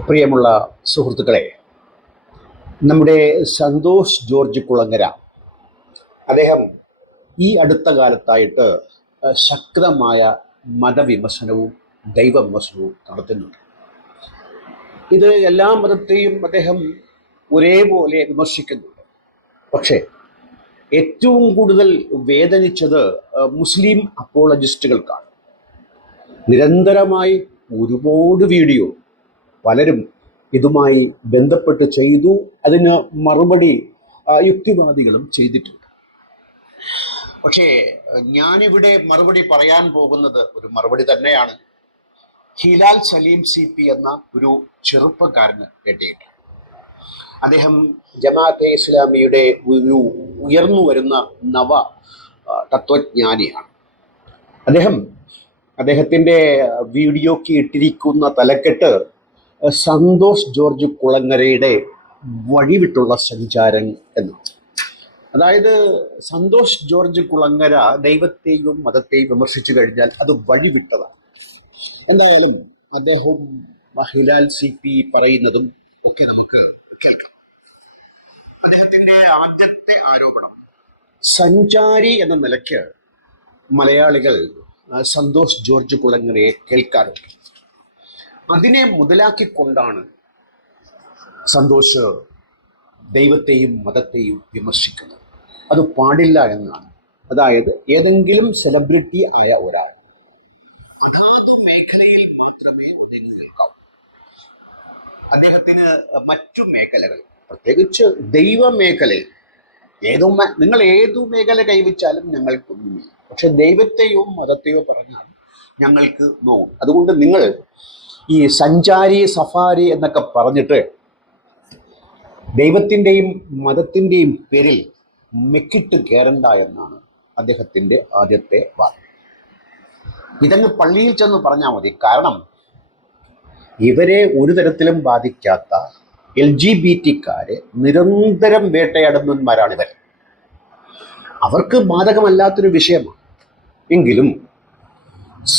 പ്രിയമുള്ള സുഹൃത്തുക്കളെ, നമ്മുടെ സന്തോഷ് ജോർജ് കുളങ്ങര അദ്ദേഹം ഈ അടുത്ത കാലത്തായിട്ട് ശക്തമായ മതവിമർശനവും ദൈവവിമർശനവും നടത്തുന്നുണ്ട്. ഇത് എല്ലാ മതത്തെയും അദ്ദേഹം ഒരേപോലെ വിമർശിക്കുന്നുണ്ട്. പക്ഷേ ഏറ്റവും കൂടുതൽ വേദനിച്ചത് മുസ്ലിം അപ്പോളജിസ്റ്റുകൾക്കാണ്. നിരന്തരമായി ഒരുപാട് വീഡിയോ പലരും ഇതുമായി ബന്ധപ്പെട്ട് ചെയ്തു. അതിന് മറുപടി യുക്തിവാദികളും ചെയ്തിട്ടുണ്ട്. പക്ഷേ ഞാനിവിടെ മറുപടി പറയാൻ പോകുന്നത് ഒരു മറുപടി തന്നെയാണ് ഹിലാൽ സലീം CP എന്ന ഒരു ചെറുപ്പക്കാരന് വേണ്ടിയിട്ട്. അദ്ദേഹം ജമാഅത്തെ ഇസ്ലാമിയുടെ ഒരു ഉയർന്നു വരുന്ന നവ തത്വജ്ഞാനിയാണ്. അദ്ദേഹത്തിൻ്റെ വീഡിയോക്ക് ഇട്ടിരിക്കുന്ന തലക്കെട്ട് സന്തോഷ് ജോർജ് കുളങ്ങരയുടെ വഴിവിട്ടുള്ള സഞ്ചാരം എന്നാണ്. അതായത് സന്തോഷ് ജോർജ് കുളങ്ങര ദൈവത്തെയും മതത്തെയും വിമർശിച്ചു കഴിഞ്ഞാൽ അത് വഴിവിട്ടതാണ്. എന്തായാലും അദ്ദേഹം ഹിലാൽ CP പറയുന്നതും ഒക്കെ നമുക്ക് കേൾക്കാം. അദ്ദേഹത്തിന്റെ ആദ്യത്തെ ആരോപണം, സഞ്ചാരി എന്ന നിലയ്ക്ക് മലയാളികൾ സന്തോഷ് ജോർജ് കുളങ്ങരയെ കേൾക്കാറുണ്ട്. അതിനെ മുതലാക്കിക്കൊണ്ടാണ് സന്തോഷ് ദൈവത്തെയും മതത്തെയും വിമർശിക്കുന്നത്. അത് പാടില്ല എന്നാണ്. അതായത് ഏതെങ്കിലും സെലിബ്രിറ്റി ആയ ഒരാൾ അതാത് മേഖലയിൽ മാത്രമേ ഒതുങ്ങി നിൽക്കാവൂ. അദ്ദേഹത്തിന് മറ്റു മേഖലകൾ, പ്രത്യേകിച്ച് ദൈവ മേഖലയിൽ നിങ്ങൾ ഏതു മേഖല കൈവച്ചാലും ഞങ്ങൾക്കൊന്നുമില്ല. പക്ഷെ ദൈവത്തെയോ മതത്തെയോ പറഞ്ഞാൽ ഞങ്ങൾക്ക് നോവും. അതുകൊണ്ട് നിങ്ങൾ ഈ സഞ്ചാരി സഫാരി എന്നൊക്കെ പറഞ്ഞിട്ട് ദൈവത്തിൻ്റെയും മതത്തിൻ്റെയും പേരിൽ മെക്കിട്ട് കയറണ്ട എന്നാണ് അദ്ദേഹത്തിൻ്റെ ആദ്യത്തെ വാദം. ഇതങ്ങ് പള്ളിയിൽ ചെന്ന് പറഞ്ഞാൽ മതി. കാരണം ഇവരെ ഒരു തരത്തിലും ബാധിക്കാത്ത LGBT-ക്കാരെ നിരന്തരം വേട്ടയാടുന്നവന്മാരാണിവർ. അവർക്ക് ബാധകമല്ലാത്തൊരു വിഷയമാണ്. എങ്കിലും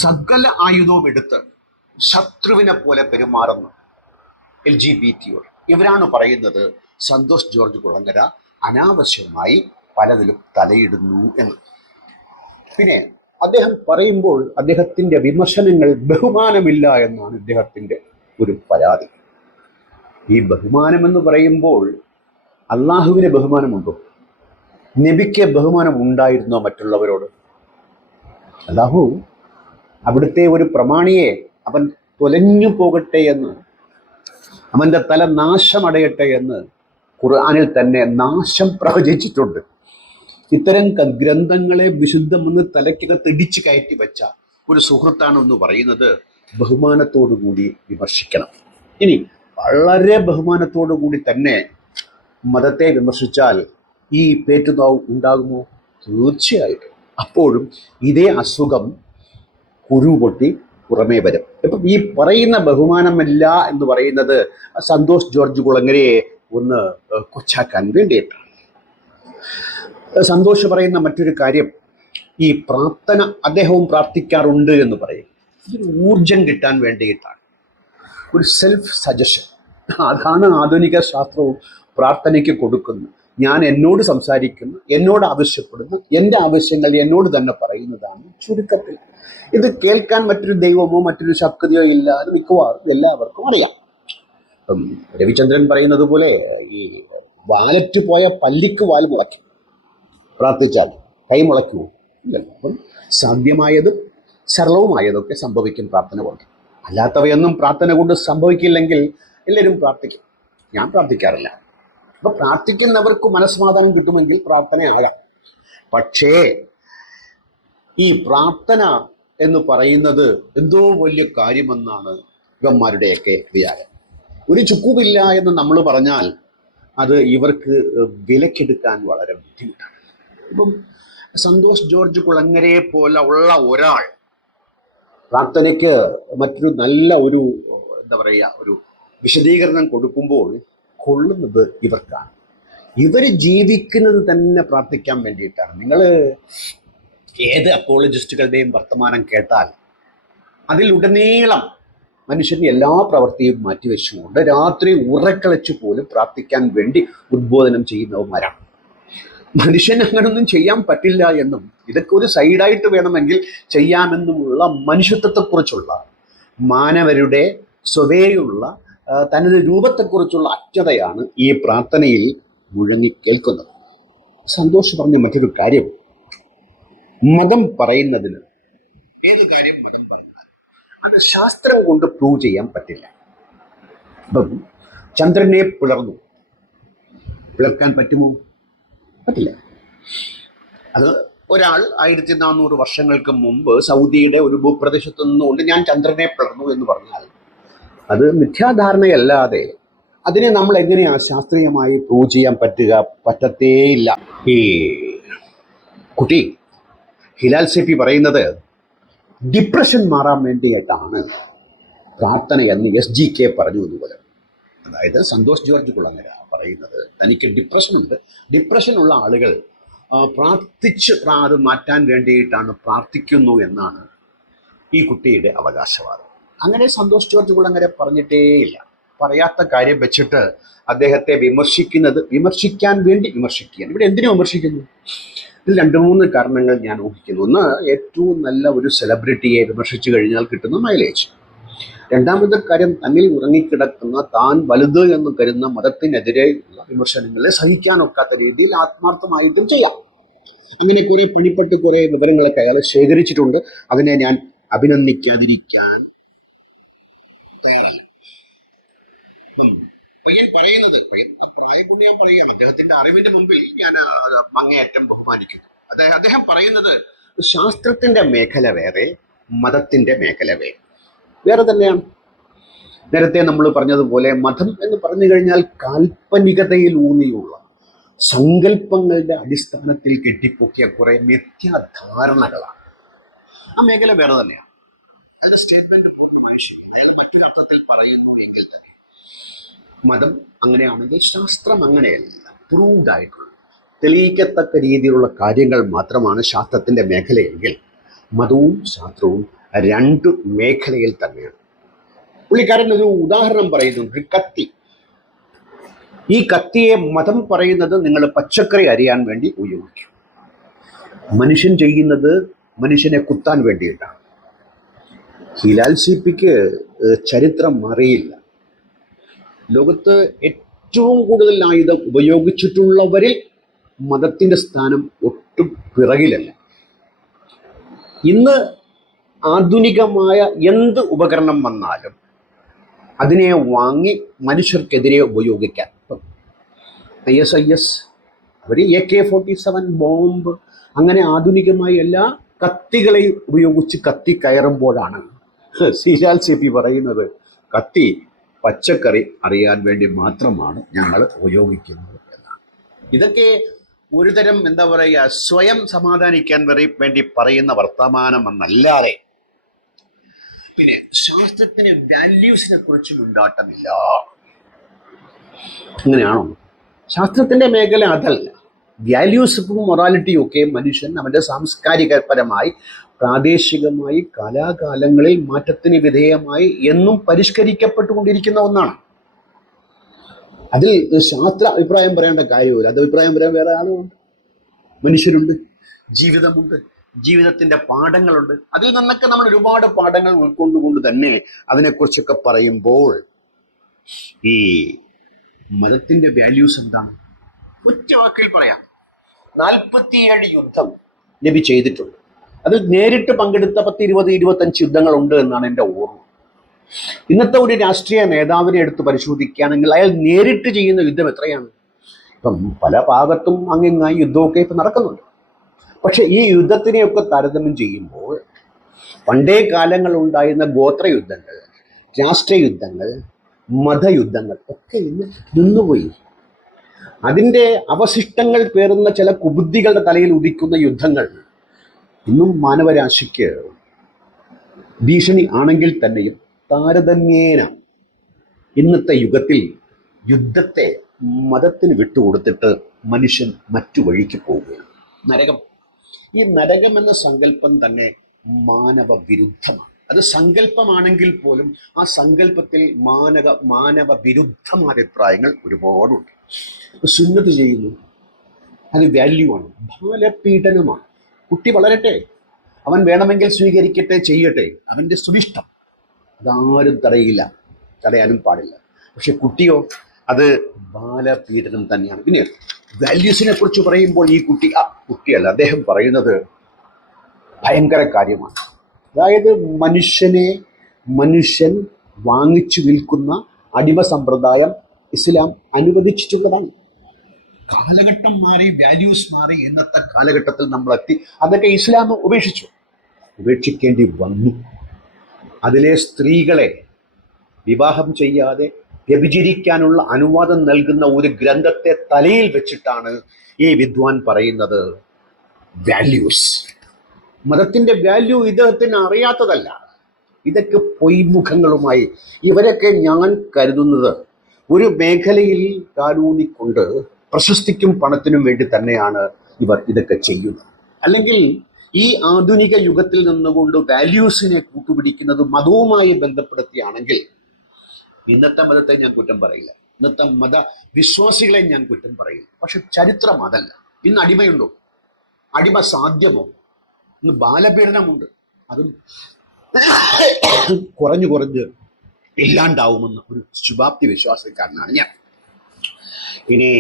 സകല ആയുധവും എടുത്ത് ശത്രുവിനെ പോലെ പെരുമാറുന്ന LGBT-യോട് ഇവരാണ് പറയുന്നത് സന്തോഷ് ജോർജ് കുളങ്ങര അനാവശ്യമായി പലതിലും തലയിടുന്നു എന്ന്. പിന്നെ അദ്ദേഹം പറയുമ്പോൾ അദ്ദേഹത്തിൻ്റെ വിമർശനങ്ങൾ ബഹുമാനമില്ല എന്നാണ് ഇദ്ദേഹത്തിൻ്റെ ഒരു പരാതി. ഈ ബഹുമാനമെന്ന് പറയുമ്പോൾ അള്ളാഹുവിന് ബഹുമാനമുണ്ടോ? നബിക്ക് ബഹുമാനം ഉണ്ടായിരുന്നോ മറ്റുള്ളവരോട്? അല്ലാഹു അവിടുത്തെ ഒരു പ്രമാണിയെ അവൻ തൊലഞ്ഞു പോകട്ടെ എന്ന്, അവൻ്റെ തല നാശമടയട്ടെ എന്ന് ഖുർആനിൽ തന്നെ നാശം പ്രവചിച്ചിട്ടുണ്ട്. ഇത്തരം ഗ്രന്ഥങ്ങളെ വിശുദ്ധമെന്ന് തലയ്ക്കകത്ത് ഇടിച്ചു കയറ്റി വെച്ച ഒരു സുഹൃത്താണെന്ന് പറയുന്നത് ബഹുമാനത്തോടു കൂടി വിമർശിക്കണം. ഇനി വളരെ ബഹുമാനത്തോടു കൂടി തന്നെ മതത്തെ വിമർശിച്ചാൽ ഈ പേറ്റുനോവ് ഉണ്ടാകുമോ? തീർച്ചയായിട്ടും. അപ്പോഴും ഇതേ അസുഖം കുരു പൊട്ടി പുറമേ വരും. ഇപ്പം ഈ പറയുന്ന ബഹുമാനമില്ല എന്ന് പറയുന്നത് സന്തോഷ് ജോർജ് കുളങ്ങരയെ ഒന്ന് കൊച്ചാക്കാൻ വേണ്ടിയിട്ടാണ്. സന്തോഷ് പറയുന്ന മറ്റൊരു കാര്യം, ഈ പ്രാർത്ഥന അദ്ദേഹവും പ്രാർത്ഥിക്കാറുണ്ട് എന്ന് പറയും. ഇതൊരു ഊർജം കിട്ടാൻ വേണ്ടിയിട്ടാണ്, ഒരു സെൽഫ് സജഷൻ. അതാണ് ആധുനിക ശാസ്ത്രവും പ്രാർത്ഥനയ്ക്ക് കൊടുക്കുന്നത്. ഞാൻ എന്നോട് സംസാരിക്കുന്നു, എന്നോട് ആവശ്യപ്പെടുന്നു, എൻ്റെ ആവശ്യങ്ങൾ എന്നോട് തന്നെ പറയുന്നതാണ് ചുരുക്കത്തിൽ. ഇത് കേൾക്കാൻ മറ്റൊരു ദൈവമോ മറ്റൊരു ശക്തിയോ ഇല്ല എന്ന് മിക്കവാറും എല്ലാവർക്കും അറിയാം. ഇപ്പം രവിചന്ദ്രൻ പറയുന്നത് പോലെ ഈ വാലറ്റ് പോയ പല്ലിക്ക് വാൽ മുളയ്ക്കും, പ്രാർത്ഥിച്ചാൽ കൈ മുളയ്ക്കുമോ? ഇല്ലല്ലോ. അപ്പം സാധ്യമായതും സരളവുമായതൊക്കെ സംഭവിക്കും പ്രാർത്ഥന കൊണ്ട്. അല്ലാത്തവയൊന്നും പ്രാർത്ഥന കൊണ്ട് സംഭവിക്കില്ലെങ്കിൽ എല്ലാവരും പ്രാർത്ഥിക്കും. ഞാൻ പ്രാർത്ഥിക്കാറില്ല. അപ്പൊ പ്രാർത്ഥിക്കുന്നവർക്ക് മനസ്സമാധാനം കിട്ടുമെങ്കിൽ പ്രാർത്ഥനയാകാം. പക്ഷേ ഈ പ്രാർത്ഥന എന്ന് പറയുന്നത് എന്തോ വലിയ കാര്യമെന്നാണ് ഇവന്മാരുടെയൊക്കെ വിചാരം. ഒരു ചുക്കുമില്ല എന്ന് നമ്മൾ പറഞ്ഞാൽ അത് ഇവർക്ക് വിലക്കെടുക്കാൻ വളരെ ബുദ്ധിമുട്ടാണ്. ഇപ്പം സന്തോഷ് ജോർജ് കുളങ്ങരയെ പോലെ ഉള്ള ഒരാൾ പ്രാർത്ഥനയ്ക്ക് മറ്റൊരു നല്ല ഒരു ഒരു വിശദീകരണം കൊടുക്കുമ്പോൾ കൊള്ളുന്നത് ഇവർക്കാണ്. ഇവർ ജീവിക്കുന്നത് തന്നെ പ്രാർത്ഥിക്കാൻ വേണ്ടിയിട്ടാണ്. നിങ്ങൾ ഏത് അപ്പോളജിസ്റ്റുകളുടെയും വർത്തമാനം കേട്ടാൽ അതിൽ ഉടനീളം മനുഷ്യന് എല്ലാ പ്രവൃത്തിയും മാറ്റിവെച്ചുകൊണ്ട് രാത്രി ഉറക്കളച്ച് പോലും പ്രാർത്ഥിക്കാൻ വേണ്ടി ഉദ്ബോധനം ചെയ്യുന്നവന്മാരാണ്. മനുഷ്യൻ അങ്ങനൊന്നും ചെയ്യാൻ പറ്റില്ല എന്നും ഇതൊക്കെ ഒരു സൈഡായിട്ട് വേണമെങ്കിൽ ചെയ്യാമെന്നുമുള്ള മനുഷ്യത്വത്തെക്കുറിച്ചുള്ള മാനവരുടെ സ്വതേയുള്ള തനത് രൂപത്തെക്കുറിച്ചുള്ള അജ്ഞതയാണ് ഈ പ്രാർത്ഥനയിൽ മുഴങ്ങി കേൾക്കുന്നത്. സന്തോഷ് പറഞ്ഞ മറ്റൊരു കാര്യം, മതം പറയുന്നതിന് ഏത് കാര്യം മതം പറഞ്ഞാൽ അത് ശാസ്ത്രം കൊണ്ട് പ്രൂവ് ചെയ്യാൻ പറ്റില്ല. ഇപ്പം ചന്ദ്രനെ പിളർക്കാൻ പറ്റുമോ? പറ്റില്ല. അത് ഒരാൾ 1400 വർഷങ്ങൾക്ക് മുമ്പ് സൗദിയുടെ ഒരു ഭൂപ്രദേശത്ത് നിന്നുകൊണ്ട് ഞാൻ ചന്ദ്രനെ പിളർന്നു എന്ന് പറഞ്ഞാൽ അത് മിഥ്യാധാരണയല്ലാതെ അതിനെ നമ്മൾ എങ്ങനെയാണ് ശാസ്ത്രീയമായി പ്രൂവ് ചെയ്യാൻ പറ്റത്തേയില്ല. ഈ കുട്ടി ഹിലാൽ സെഫി പറയുന്നത് ഡിപ്രഷൻ മാറാൻ വേണ്ടിയിട്ടാണ് പ്രാർത്ഥന എന്ന് SGK പറഞ്ഞു എന്നുപോലെ. അതായത് സന്തോഷ് ജോർജ് കുളങ്ങര പറയുന്നത് തനിക്ക് ഡിപ്രഷനുണ്ട്, ഡിപ്രഷനുള്ള ആളുകൾ പ്രാർത്ഥിച്ച് അത് മാറ്റാൻ വേണ്ടിയിട്ടാണ് പ്രാർത്ഥിക്കുന്നു എന്നാണ് ഈ കുട്ടിയുടെ അവകാശവാദം. അങ്ങനെ സന്തോഷ് ജോർജ് കുളങ്ങര പറഞ്ഞിട്ടേയില്ല. പറയാത്ത കാര്യം വെച്ചിട്ട് അദ്ദേഹത്തെ വിമർശിക്കാൻ വേണ്ടി വിമർശിക്കുകയാണ്. ഇവിടെ എന്തിനു വിമർശിക്കുന്നു? ഇതിൽ 2-3 കാരണങ്ങൾ ഞാൻ ഊഹിക്കുന്നു. ഒന്ന്, ഏറ്റവും നല്ല ഒരു സെലിബ്രിറ്റിയെ വിമർശിച്ചു കഴിഞ്ഞാൽ കിട്ടുന്ന മൈലേജ്. രണ്ടാമത്തെ കാര്യം, തന്നിൽ ഉറങ്ങിക്കിടക്കുന്ന താൻ വലുത് എന്ന് കരുതുന്ന മതത്തിനെതിരെയുള്ള വിമർശനങ്ങളെ സഹിക്കാനൊക്കാത്ത രീതിയിൽ ആത്മാർത്ഥമായിട്ടും ചെയ്യാം. അങ്ങനെ കുറെ പണിപ്പെട്ട് കുറെ വിവരങ്ങളൊക്കെ അയാൾ ശേഖരിച്ചിട്ടുണ്ട്. അതിനെ ഞാൻ അഭിനന്ദിക്കാതിരിക്കാൻ തയ്യാറല്ല. പയ്യൻ പ്രായപുണ്യം പറയാം. അദ്ദേഹത്തിന്റെ അറിവിന്റെ മുമ്പിൽ ഞാൻ അങ്ങേയറ്റം ബഹുമാനിക്കുന്നു. അദ്ദേഹം പറയുന്നത് ശാസ്ത്രത്തിന്റെ മേഖല വേറെ, മതത്തിന്റെ മേഖല വേറെ തന്നെയാണ്. നേരത്തെ നമ്മൾ പറഞ്ഞതുപോലെ മതം എന്ന് പറഞ്ഞു കഴിഞ്ഞാൽ കാൽപ്പനികതയിൽ ഊന്നിയുള്ള സങ്കല്പങ്ങളുടെ അടിസ്ഥാനത്തിൽ കെട്ടിപ്പൊക്കിയ കുറെ മിഥ്യാധാരണകളാണ്. ആ മേഖല വേറെ തന്നെയാണ്. അർത്ഥത്തിൽ പറയുന്നു എങ്കിൽ തന്നെ മതം അങ്ങനെയാണെങ്കിൽ ശാസ്ത്രം അങ്ങനെയല്ല. പ്രൂവ്ഡ് ആയിട്ടുള്ള തെളിയിക്കത്തക്ക രീതിയിലുള്ള കാര്യങ്ങൾ മാത്രമാണ് ശാസ്ത്രത്തിന്റെ മേഖലയെങ്കിൽ മതവും ശാസ്ത്രവും 2 മേഖലയിൽ തന്നെയാണ്. പുള്ളിക്കാരൻ ഒരു ഉദാഹരണം പറയുന്നുണ്ട്. കത്തി. ഈ കത്തിയെ മതം പറയുന്നത് നിങ്ങൾ പച്ചക്കറി അരിയാൻ വേണ്ടി ഉപയോഗിക്കും. മനുഷ്യൻ ചെയ്യുന്നത് മനുഷ്യനെ കുത്താൻ വേണ്ടിയിട്ടാണ്. ഹിലാൽ സിപിക്ക് ചരിത്രം അറിയില്ല. ലോകത്ത് ഏറ്റവും കൂടുതൽ ആയുധം ഉപയോഗിച്ചിട്ടുള്ളവരിൽ മതത്തിന്റെ സ്ഥാനം ഒട്ടും പിറകിലല്ല. ഇന്ന് ആധുനികമായ എന്ത് ഉപകരണം വന്നാലും അതിനെ വാങ്ങി മനുഷ്യർക്കെതിരെ ഉപയോഗിക്കാൻ ISIS അവർ AK-47 ബോംബ് അങ്ങനെ ആധുനികമായ എല്ലാ കത്തികളെയും ഉപയോഗിച്ച് കത്തി കയറുമ്പോഴാണ് ഹിലാൽ സിപി പറയുന്നത് കത്തി പച്ചക്കറി അറിയാൻ വേണ്ടി മാത്രമാണ് ഞങ്ങൾ ഉപയോഗിക്കുന്നത് എന്നാണ്. ഇതൊക്കെ ഒരുതരം എന്താ പറയുക, സ്വയം സമാധാനിക്കാൻ വേണ്ടി പറയുന്ന വർത്തമാനം എന്നല്ലാതെ പിന്നെ ശാസ്ത്രത്തിന് വാല്യൂസിനെ കുറിച്ച് ഉണ്ടാട്ടമില്ല. അങ്ങനെയാണോ? ശാസ്ത്രത്തിന്റെ മേഖല അതല്ല. വാല്യൂസും മൊറാലിറ്റിയും ഒക്കെ മനുഷ്യൻ അവന്റെ സാംസ്കാരികപരമായി പ്രാദേശികമായി കാലാകാലങ്ങളിൽ മാറ്റത്തിന് വിധേയമായി എന്നും പരിഷ്കരിക്കപ്പെട്ടുകൊണ്ടിരിക്കുന്ന ഒന്നാണ്. അതിൽ ശാസ്ത്ര അഭിപ്രായം പറയേണ്ട കാര്യമില്ല. അത് അഭിപ്രായം പറയാൻ വേറെ ആളുമുണ്ട്, മനുഷ്യരുണ്ട്, ജീവിതമുണ്ട്, ജീവിതത്തിന്റെ പാഠങ്ങളുണ്ട്. അതിൽ നിന്നൊക്കെ നമ്മൾ ഒരുപാട് പാഠങ്ങൾ ഉൾക്കൊണ്ടുകൊണ്ട് തന്നെ അതിനെക്കുറിച്ചൊക്കെ പറയുമ്പോൾ ഈ മതത്തിന്റെ വാല്യൂസ് എന്താണ്? ഒറ്റ വാക്കിൽ പറയാം, 47 യുദ്ധം നബി ചെയ്തിട്ടുണ്ട്. അതിൽ നേരിട്ട് പങ്കെടുത്ത 10-20-25 യുദ്ധങ്ങളുണ്ട് എന്നാണ് എൻ്റെ ഓർമ്മ. ഇന്നത്തെ ഒരു രാഷ്ട്രീയ നേതാവിനെ എടുത്ത് പരിശോധിക്കുകയാണെങ്കിൽ അയാൾ നേരിട്ട് ചെയ്യുന്ന യുദ്ധം എത്രയാണ്? ഇപ്പം പല ഭാഗത്തും അങ്ങിങ്ങായി യുദ്ധമൊക്കെ ഇപ്പം നടക്കുന്നുണ്ട്. പക്ഷെ ഈ യുദ്ധത്തിനെയൊക്കെ താരതമ്യം ചെയ്യുമ്പോൾ പണ്ടേ കാലങ്ങൾ ഉണ്ടായിരുന്ന ഗോത്രയുദ്ധങ്ങൾ, രാഷ്ട്രയുദ്ധങ്ങൾ, മതയുദ്ധങ്ങൾ ഒക്കെ ഇന്ന് നിന്നുപോയി. അതിൻ്റെ അവശിഷ്ടങ്ങൾ പേറുന്ന ചില കുബുദ്ധികളുടെ തലയിൽ ഉദിക്കുന്ന യുദ്ധങ്ങൾ ഇന്നും മാനവരാശിക്ക് ഭീഷണി ആണെങ്കിൽ തന്നെയും താരതമ്യേന ഇന്നത്തെ യുഗത്തിൽ യുദ്ധത്തെ മതത്തിന് വിട്ടുകൊടുത്തിട്ട് മനുഷ്യൻ മറ്റു വഴിക്ക് പോവുകയാണ്. ഈ നരകം എന്ന സങ്കല്പം തന്നെ മാനവ വിരുദ്ധമാണ്. അത് സങ്കല്പമാണെങ്കിൽ പോലും ആ സങ്കല്പത്തിൽ മാനവ വിരുദ്ധമായ അഭിപ്രായങ്ങൾ ഒരുപാടുണ്ട്. സുന്നത്ത് ചെയ്യുന്നു, അത് വാല്യൂ ആണ്, ബാലപീഡനമാണ്. കുട്ടി വളരട്ടെ, അവൻ വേണമെങ്കിൽ സ്വീകരിക്കട്ടെ, ചെയ്യട്ടെ, അവൻ്റെ സുവിഷ്ടം, അതാരും തടയാനും പാടില്ല. പക്ഷെ കുട്ടിയോ, അത് ബാലപീഡനം തന്നെയാണ്. പിന്നെ വാല്യൂസിനെ കുറിച്ച് പറയുമ്പോൾ ഈ കുട്ടിയല്ല, അദ്ദേഹം പറയുന്നത് ഭയങ്കര കാര്യമാണ്. അതായത് മനുഷ്യൻ വാങ്ങിച്ചു വിൽക്കുന്ന അടിമ സമ്പ്രദായം ഇസ്ലാം അനുവദിച്ചിട്ടുള്ളതാണ്. കാലഘട്ടം മാറി, വാല്യൂസ് മാറി. ഇന്നത്തെ കാലഘട്ടത്തിൽ നമ്മൾ എത്തി. അതൊക്കെ ഇസ്ലാം ഉപേക്ഷിക്കേണ്ടി വന്നു. അതിലെ സ്ത്രീകളെ വിവാഹം ചെയ്യാതെ വ്യഭിചരിക്കാനുള്ള അനുവാദം നൽകുന്ന ഒരു ഗ്രന്ഥത്തെ തലയിൽ വെച്ചിട്ടാണ് ഈ വിദ്വാൻ പറയുന്നത് വാല്യൂസ്. മതത്തിന്റെ വാല്യൂ ഇദ്ദേഹത്തിന് അറിയാത്തതല്ല. ഇതൊക്കെ പൊയ്മുഖങ്ങളുമായി ഇവരൊക്കെ ഞാൻ കരുതുന്നത് ഒരു മേഖലയിൽ കാലൂന്നിക്കൊണ്ട് പ്രശസ്തിക്കും പണത്തിനും വേണ്ടി തന്നെയാണ് ഇവർ ഇതൊക്കെ ചെയ്യുന്നത്. അല്ലെങ്കിൽ ഈ ആധുനിക യുഗത്തിൽ നിന്നുകൊണ്ട് വാല്യൂസിനെ കൂട്ടുപിടിക്കുന്നത് മതവുമായി ബന്ധപ്പെടുത്തിയാണെങ്കിൽ ഇന്നത്തെ മതത്തെ ഞാൻ കുറ്റം പറയില്ല, ഇന്നത്തെ മത വിശ്വാസികളെ ഞാൻ കുറ്റം പറയില്ല. പക്ഷെ ചരിത്രം അതല്ല. ഇന്ന് അടിമയുണ്ടോ? അടിമ സാധ്യമോ? ഇന്ന് ബാലപീഡനമുണ്ട്. അതും കുറഞ്ഞ് ഇല്ലാണ്ടാവുമെന്ന് ഒരു ശുഭാപ്തി വിശ്വാസക്കാരനാണ് ഞാൻ. ഇനി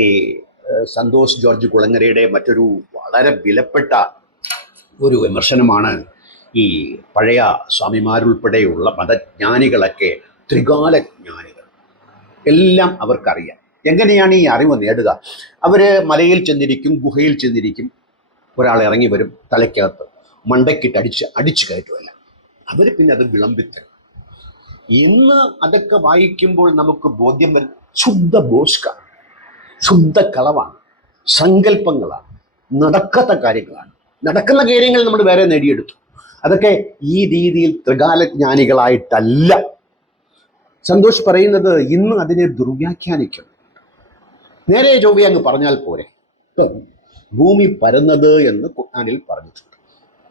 സന്തോഷ് ജോർജ് കുളങ്ങരയുടെ മറ്റൊരു വളരെ വിലപ്പെട്ട ഒരു വിമർശനമാണ് ഈ പഴയ സ്വാമിമാരുൾപ്പെടെയുള്ള മതജ്ഞാനികളൊക്കെ ത്രികാലജ്ഞാനികൾ. എല്ലാം അവർക്കറിയാം. എങ്ങനെയാണ് ഈ അറിവ് നേടുക? അവര് മലയിൽ ചെന്നിരിക്കും, ഗുഹയിൽ ചെന്നിരിക്കും, ഒരാൾ ഇറങ്ങി വരും, തലയ്ക്കകത്ത് മണ്ടയ്ക്കിട്ട് അടിച്ചു കയറ്റുമല്ല. അവർ പിന്നെ അത് വിളമ്പിത്തരും. ഇന്ന് അതൊക്കെ വായിക്കുമ്പോൾ നമുക്ക് ബോധ്യം വരും, ശുദ്ധ ബോഷ്കാണ്, ശുദ്ധ കളവാണ്, സങ്കല്പങ്ങളാണ്, നടക്കാത്ത കാര്യങ്ങളാണ്. നടക്കുന്ന കാര്യങ്ങൾ നമ്മൾ വേറെ നേടിയെടുത്തു. അതൊക്കെ ഈ രീതിയിൽ ത്രികാലജ്ഞാനികളായിട്ടല്ല. സന്തോഷ് പറയുന്നത് ഇന്ന് അതിനെ ദുർവ്യാഖ്യാനിക്കും. നേരെ ചൊവ്വേ അങ്ങ് പറഞ്ഞാൽ പോരെ. ഇപ്പം ഭൂമി പരന്നത് എന്ന് ഖുർആനിൽ പറഞ്ഞിട്ടുണ്ട്.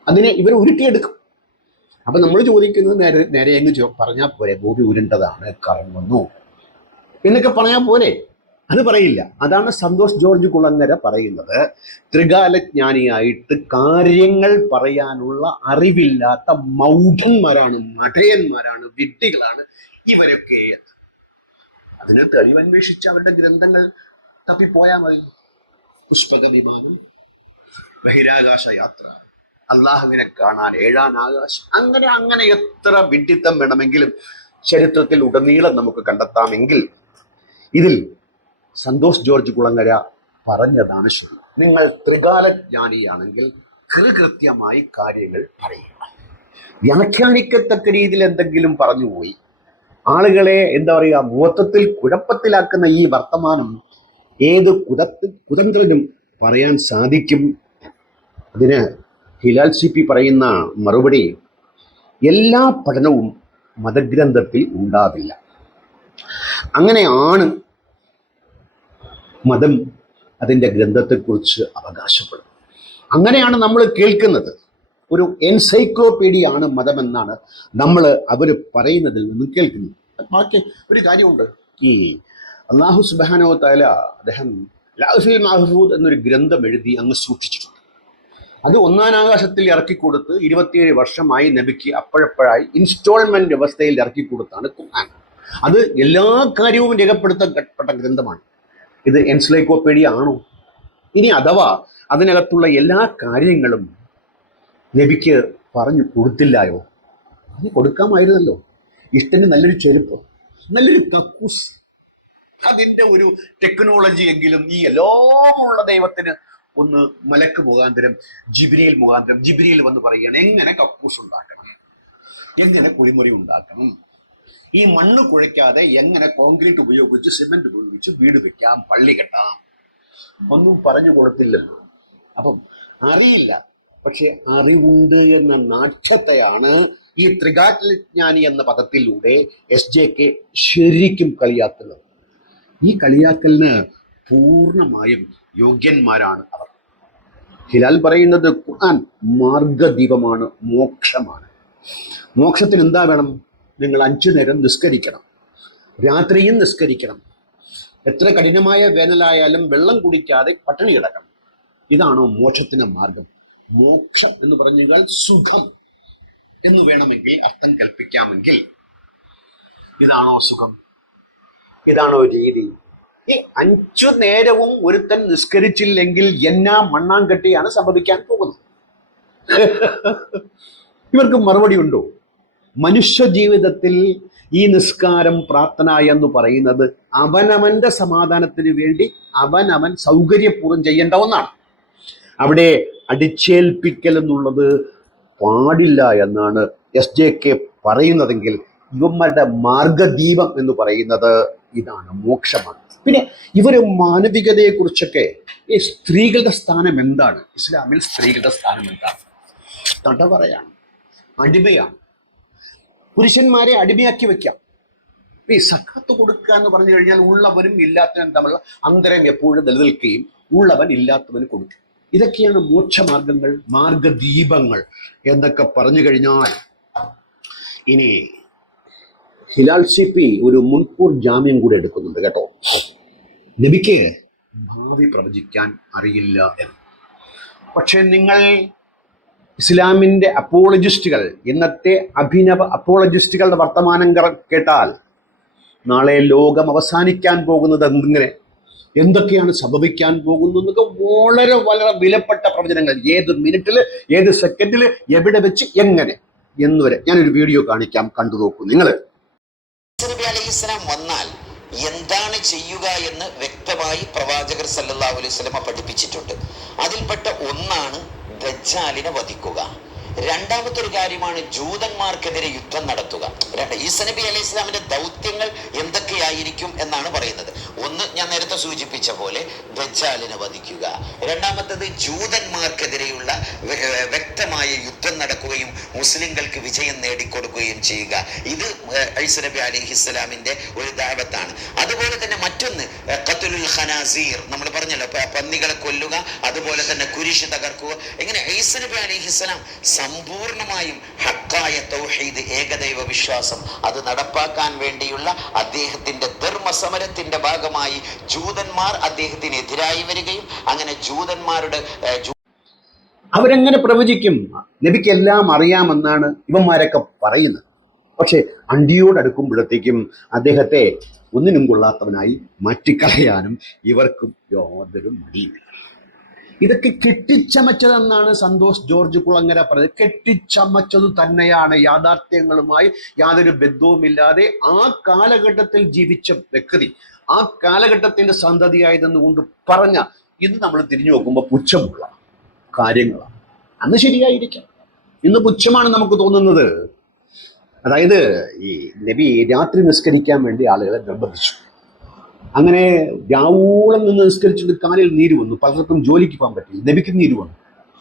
അതിനെ ഇവർ ഉരുട്ടിയെടുക്കും. അപ്പൊ നമ്മൾ ചോദിക്കുന്നത് നേരെ അങ്ങ് പറഞ്ഞാൽ പോരെ, ഭൂമി ഉരുണ്ടതാണ്, കറങ്ങുന്നു എന്നൊക്കെ പറഞ്ഞാൽ പോരെ. അത് പറയില്ല. അതാണ് സന്തോഷ് ജോർജ് കുളങ്ങര പറയുന്നത്. ത്രികാലജ്ഞാനിയായിട്ട് കാര്യങ്ങൾ പറയാനുള്ള അറിവില്ലാത്ത മൗഢന്മാരാണ്, മഠയന്മാരാണ്, വിഡ്ഢികളാണ് ഇവരൊക്കെ. അതിന് തെളിവന്വേഷിച്ച് അവരുടെ ഗ്രന്ഥങ്ങൾ തപ്പിപ്പോയാൽ മതി. പുഷ്പക വിമാനം, ബഹിരാകാശ യാത്ര, അള്ളാഹുവിനെ കാണാൻ ഏഴാൻ ആകാശം, അങ്ങനെ എത്ര വിഡ്ഢിത്തം വേണമെങ്കിലും ചരിത്രത്തിൽ ഉടനീളം നമുക്ക് കണ്ടെത്താമെങ്കിൽ ഇതിൽ സന്തോഷ് ജോർജ് കുളങ്ങര പറഞ്ഞതാണ് ശരി. നിങ്ങൾ ത്രികാലജ്ഞാനിയാണെങ്കിൽ കൃത്യമായി കാര്യങ്ങൾ പറയുക. വ്യാഖ്യാനിക്കത്തക്ക രീതിയിൽ എന്തെങ്കിലും പറഞ്ഞുപോയി ആളുകളെ മൊത്തത്തിൽ കുഴപ്പത്തിലാക്കുന്ന ഈ വർത്തമാനം ഏത് കുതന്ത്രനും പറയാൻ സാധിക്കും. അതിന് ഹിലാൽ CP പറയുന്ന മറുപടി, എല്ലാ പഠനവും മതഗ്രന്ഥത്തിൽ ഉണ്ടാവില്ല. അങ്ങനെയാണ് മതം അതിൻ്റെ ഗ്രന്ഥത്തെക്കുറിച്ച് അവകാശപ്പെടും. അങ്ങനെയാണ് നമ്മൾ കേൾക്കുന്നത്. ഒരു എൻസൈക്ലോപീഡിയ ആണ് മതമെന്നാണ് അവർ പറയുന്നതിൽ നിന്നും കേൾക്കുന്നത്. ബാക്കി ഒരു കാര്യമുണ്ട്. ഈ അല്ലാഹു സുബ്ഹാനഹു വ തആല അദ്ദേഹം ലൗഹുൽ മഹ്ഫൂദ് എന്നൊരു ഗ്രന്ഥം എഴുതി അങ്ങ് സൂക്ഷിച്ചിട്ടുണ്ട്. അത് ഒന്നാം ആകാശത്തിൽ ഇറക്കിക്കൊടുത്ത് 27 വർഷമായി നബിക്ക് അപ്പോഴപ്പോഴായി ഇൻസ്റ്റാൾമെന്റ് വ്യവസ്ഥയിൽ ഇറക്കിക്കൊടുത്താണ് ഖുർആൻ. അത് എല്ലാ കാര്യവും രേഖപ്പെടുത്തപ്പെട്ട ഗ്രന്ഥമാണ്. ഇത് എൻസൈക്ലോപീഡിയ ആണോ? ഇനി അഥവാ അതിനകത്തുള്ള എല്ലാ കാര്യങ്ങളും നബിക്ക് പറഞ്ഞു കൊടുത്തില്ലായോ? അത് കൊടുക്കാമായിരുന്നല്ലോ. ഇഷ്ടന് നല്ലൊരു ചെരുപ്പ്, നല്ലൊരു കക്കൂസ്, അതിൻ്റെ ഒരു ടെക്നോളജി എങ്കിലും ഈ എല്ലാമുള്ള ദൈവത്തിന് ഒന്ന് മലക്ക് മുഖാന്തരം ജിബ്രീൽ വന്ന് പറയുകയാണ്, എങ്ങനെ കക്കൂസ് ഉണ്ടാക്കണം, എങ്ങനെ കുളിമുറി ഉണ്ടാക്കണം, ഈ മണ്ണ് കുഴയ്ക്കാതെ എങ്ങനെ കോൺക്രീറ്റ് ഉപയോഗിച്ച് സിമെന്റ് ഉപയോഗിച്ച് വീട് വെക്കാം, പള്ളി കെട്ടാം. ഒന്നും പറഞ്ഞു കൊടുത്തില്ലല്ലോ. അപ്പം അറിയില്ല. പക്ഷെ അറിവുണ്ട് എന്ന നാട്യത്തെയാണ് ഈ ത്രികാലജ്ഞാനി എന്ന പദത്തിലൂടെ SJK ശരിക്കും കളിയാക്കുന്നത്. ഈ കളിയാക്കലിന് പൂർണ്ണമായും യോഗ്യന്മാരാണ് അവർ. ഹിലാൽ പറയുന്നത് ഖുർആൻ മാർഗദീപമാണ്, മോക്ഷമാണ്. മോക്ഷത്തിന് എന്താ വേണം? നിങ്ങൾ 5 നേരം നിസ്കരിക്കണം, രാത്രിയും നിസ്കരിക്കണം, എത്ര കഠിനമായ വേനലായാലും വെള്ളം കുടിക്കാതെ പട്ടിണി കിടക്കണം. ഇതാണോ മോക്ഷത്തിന് മാർഗം? മോക്ഷം എന്ന് പറഞ്ഞു കഴിഞ്ഞാൽ സുഖം എന്ന് വേണമെങ്കിൽ അർത്ഥം കൽപ്പിക്കാമെങ്കിൽ ഇതാണോ സുഖം? ഇതാണോ രീതി? ഈ 5 നേരവും ഒരുത്തൻ നിസ്കരിച്ചില്ലെങ്കിൽ എന്നാ മണ്ണാങ്കട്ടിയാണ് സംഭവിക്കാൻ പോകുന്നത്? ഇവർക്ക് മറുപടി ഉണ്ടോ? മനുഷ്യ ജീവിതത്തിൽ ഈ നിസ്കാരം, പ്രാർത്ഥന എന്ന് പറയുന്നത് അവനവന്റെ സമാധാനത്തിന് വേണ്ടി അവനവൻ സൗകര്യപൂർവ്വം ചെയ്യേണ്ട ഒന്നാണ്. അവിടെ അടിച്ചേൽപ്പിക്കൽ എന്നുള്ളത് പാടില്ല എന്നാണ് SJK പറയുന്നതെങ്കിൽ ഇവന്മാരുടെ മാർഗദീപം എന്ന് പറയുന്നത് ഇതാണ്, മോക്ഷമാണ്. പിന്നെ ഇവര് മാനവികതയെക്കുറിച്ചൊക്കെ, ഈ സ്ത്രീകളുടെ സ്ഥാനം എന്താണ്? ഇസ്ലാമിൽ സ്ത്രീകളുടെ സ്ഥാനം എന്താണ്? തടവറയാണ്, അടിമയാണ്. പുരുഷന്മാരെ അടിമയാക്കി വെക്കാം. ഈ സക്കാത്ത് കൊടുക്കുക എന്ന് പറഞ്ഞു കഴിഞ്ഞാൽ ഉള്ളവനും ഇല്ലാത്തവനും തമ്മിലുള്ള അന്തരം എപ്പോഴും നിലനിൽക്കുകയും ഉള്ളവൻ ഇല്ലാത്തവന് കൊടുക്കുക. ഇതൊക്കെയാണ് മോക്ഷമാർഗങ്ങൾ, മാർഗദീപങ്ങൾ എന്നൊക്കെ പറഞ്ഞു കഴിഞ്ഞാൽ, ഇനി ഹിലാൽ CP ഒരു മുൻകൂർ ജാമ്യം കൂടെ എടുക്കുന്നുണ്ട് കേട്ടോ. നബിക്ക് ഭാവി പ്രവചിക്കാൻ അറിയില്ല എന്ന്. പക്ഷെ നിങ്ങൾ ഇസ്ലാമിന്റെ അപ്പോളജിസ്റ്റുകൾ, ഇന്നത്തെ അഭിനവ അപ്പോളജിസ്റ്റുകളുടെ വർത്തമാനം കേട്ടാൽ നാളെ ലോകം അവസാനിക്കാൻ പോകുന്നത് എന്തൊക്കെയാണ് സംഭവിക്കാൻ പോകുന്നതൊക്കെ വളരെ വളരെ വിലപ്പെട്ട പ്രവചനങ്ങൾ, ഏത് മിനിറ്റിൽ, ഏത് സെക്കൻഡിൽ, എവിടെ വെച്ച്, എങ്ങനെ എന്നുവരെ ഞാനൊരു വീഡിയോ കാണിക്കാം, കണ്ടു നോക്കൂ നിങ്ങൾ. നബി അലൈഹിസ്സലാം വന്നാൽ എന്താണ് ചെയ്യുക എന്ന് വ്യക്തമായി പ്രവാചകർ സല്ലല്ലാഹു അലൈഹി വസല്ലമ പഠിപ്പിച്ചിട്ടുണ്ട്. അതിൽപ്പെട്ട ഒന്നാണ് ദജ്ജാലിനെ വധിക്കുക. രണ്ടാമത്തെ ഒരു കാര്യമാണ് ജൂതന്മാർക്കെതിരെ യുദ്ധം നടത്തുക. ഈസാ നബി അലൈഹി ഇസ്ലാമിന്റെ ദൗത്യങ്ങൾ എന്തൊക്കെയായിരിക്കും എന്നാണ് പറയുന്നത്. ഒന്ന്, ഞാൻ നേരത്തെ സൂചിപ്പിച്ച പോലെ ദജ്ജാലിനെ വധിക്കുക. രണ്ടാമത്തേത് ജൂതന്മാർക്കെതിരെയുള്ള വ്യക്തമായ യുദ്ധം നടക്കുകയും മുസ്ലിങ്ങൾക്ക് വിജയം നേടിക്കൊടുക്കുകയും ചെയ്യുക. ഇത് ഈസാ നബി അലൈഹി ഇസ്ലാമിന്റെ ഒരു ദഅവത്താണ്. അതുപോലെ തന്നെ മറ്റൊന്ന് ഖത്ലുൽ ഖനാസീർ, നമ്മൾ പറഞ്ഞല്ലോ, പന്നികളെ കൊല്ലുക, അതുപോലെ തന്നെ കുരിശ് തകർക്കുക. ഇങ്ങനെ ഈസാ നബി അലൈഹി ഇസ്ലാം സമ്പൂർണമായും ഹക്കായ തൗഹീദ്, ഏകദൈവ വിശ്വാസം, അത് നടപ്പാക്കാൻ വേണ്ടിയുള്ള അദ്ദേഹത്തിന്റെ ധർമ്മസമരത്തിന്റെ ഭാഗമായി ജൂതന്മാർ അദ്ദേഹത്തിന് എതിരായി വരികയും അങ്ങനെ ജൂതന്മാരുടെ അവരെങ്ങനെ പ്രവചിക്കും? നബിക്കെല്ലാം അറിയാമെന്നാണ് ഇവന്മാരൊക്കെ പറയുന്നത്. പക്ഷെ അണ്ടിയോടടുക്കുമ്പോഴത്തേക്കും അദ്ദേഹത്തെ ഒന്നിനും കൊള്ളാത്തവനായി മാറ്റിക്കളയാനും ഇവർക്കും യാതൊരു മടിയില്ല. ഇതൊക്കെ കെട്ടിച്ചമച്ചതെന്നാണ് സന്തോഷ് ജോർജ് കുളങ്ങര പറഞ്ഞത്. കെട്ടിച്ചമച്ചത് തന്നെയാണ്, യാഥാർത്ഥ്യങ്ങളുമായി യാതൊരു ബന്ധവുമില്ലാതെ ആ കാലഘട്ടത്തിൽ ജീവിച്ച വ്യക്തി, ആ കാലഘട്ടത്തിന്റെ സന്തതിയായതെന്നുകൊണ്ട് പറഞ്ഞ, ഇന്ന് നമ്മൾ തിരിഞ്ഞു നോക്കുമ്പോൾ പുച്ഛമുള്ള കാര്യങ്ങളാണ്. അന്ന് ശരിയായിരിക്കാം, ഇന്ന് പുച്ഛമാണ് നമുക്ക് തോന്നുന്നത്. അതായത് ഈ നബി രാത്രി നിസ്കരിക്കാൻ വേണ്ടി ആളുകളെ നിർബന്ധിച്ചു. അങ്ങനെ രാവോളം നിന്ന് നിസ്കരിച്ചിട്ട് കാലിൽ നീര് വന്നു. പലർക്കും ജോലിക്ക് പോകാൻ പറ്റില്ല, നബിക്ക് നീര് വന്നു.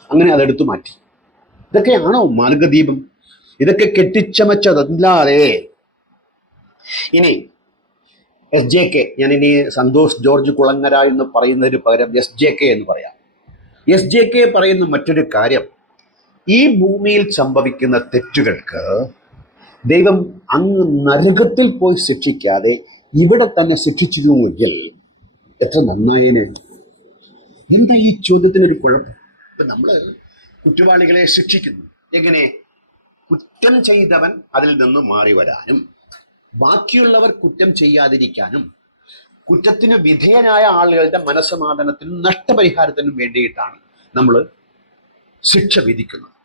അങ്ങനെ അതെടുത്തു മാറ്റി. ഇതൊക്കെയാണോ മാർഗദീപം? ഇതൊക്കെ കെട്ടിച്ചമച്ചതല്ലാതെ. ഇനി SJK, ഞാനിനി സന്തോഷ് ജോർജ് കുളങ്ങര എന്ന് പറയുന്നതിന് പകരം SJK എന്ന് പറയാം. SJK പറയുന്ന മറ്റൊരു കാര്യം, ഈ ഭൂമിയിൽ സംഭവിക്കുന്ന തെറ്റുകൾക്ക് ദൈവം അങ്ങ് നരകത്തിൽ പോയി ശിക്ഷിക്കാതെ ഇവിടെ തന്നെ ശിക്ഷിച്ചിരുന്നുവെങ്കിൽ എത്ര നന്നായേനെ. എന്താ ഈ ചോദ്യത്തിനൊരു കുഴപ്പം? ഇപ്പം നമ്മൾ കുറ്റവാളികളെ ശിക്ഷിക്കുന്നു. എങ്ങനെ? കുറ്റം ചെയ്തവൻ അതിൽ നിന്ന് മാറി വരാനും ബാക്കിയുള്ളവർ കുറ്റം ചെയ്യാതിരിക്കാനും കുറ്റത്തിന് വിധേയനായ ആളുകളുടെ മനസ്സമാധാനത്തിനും നഷ്ടപരിഹാരത്തിനും വേണ്ടിയിട്ടാണ് നമ്മൾ ശിക്ഷ വിധിക്കുന്നത്.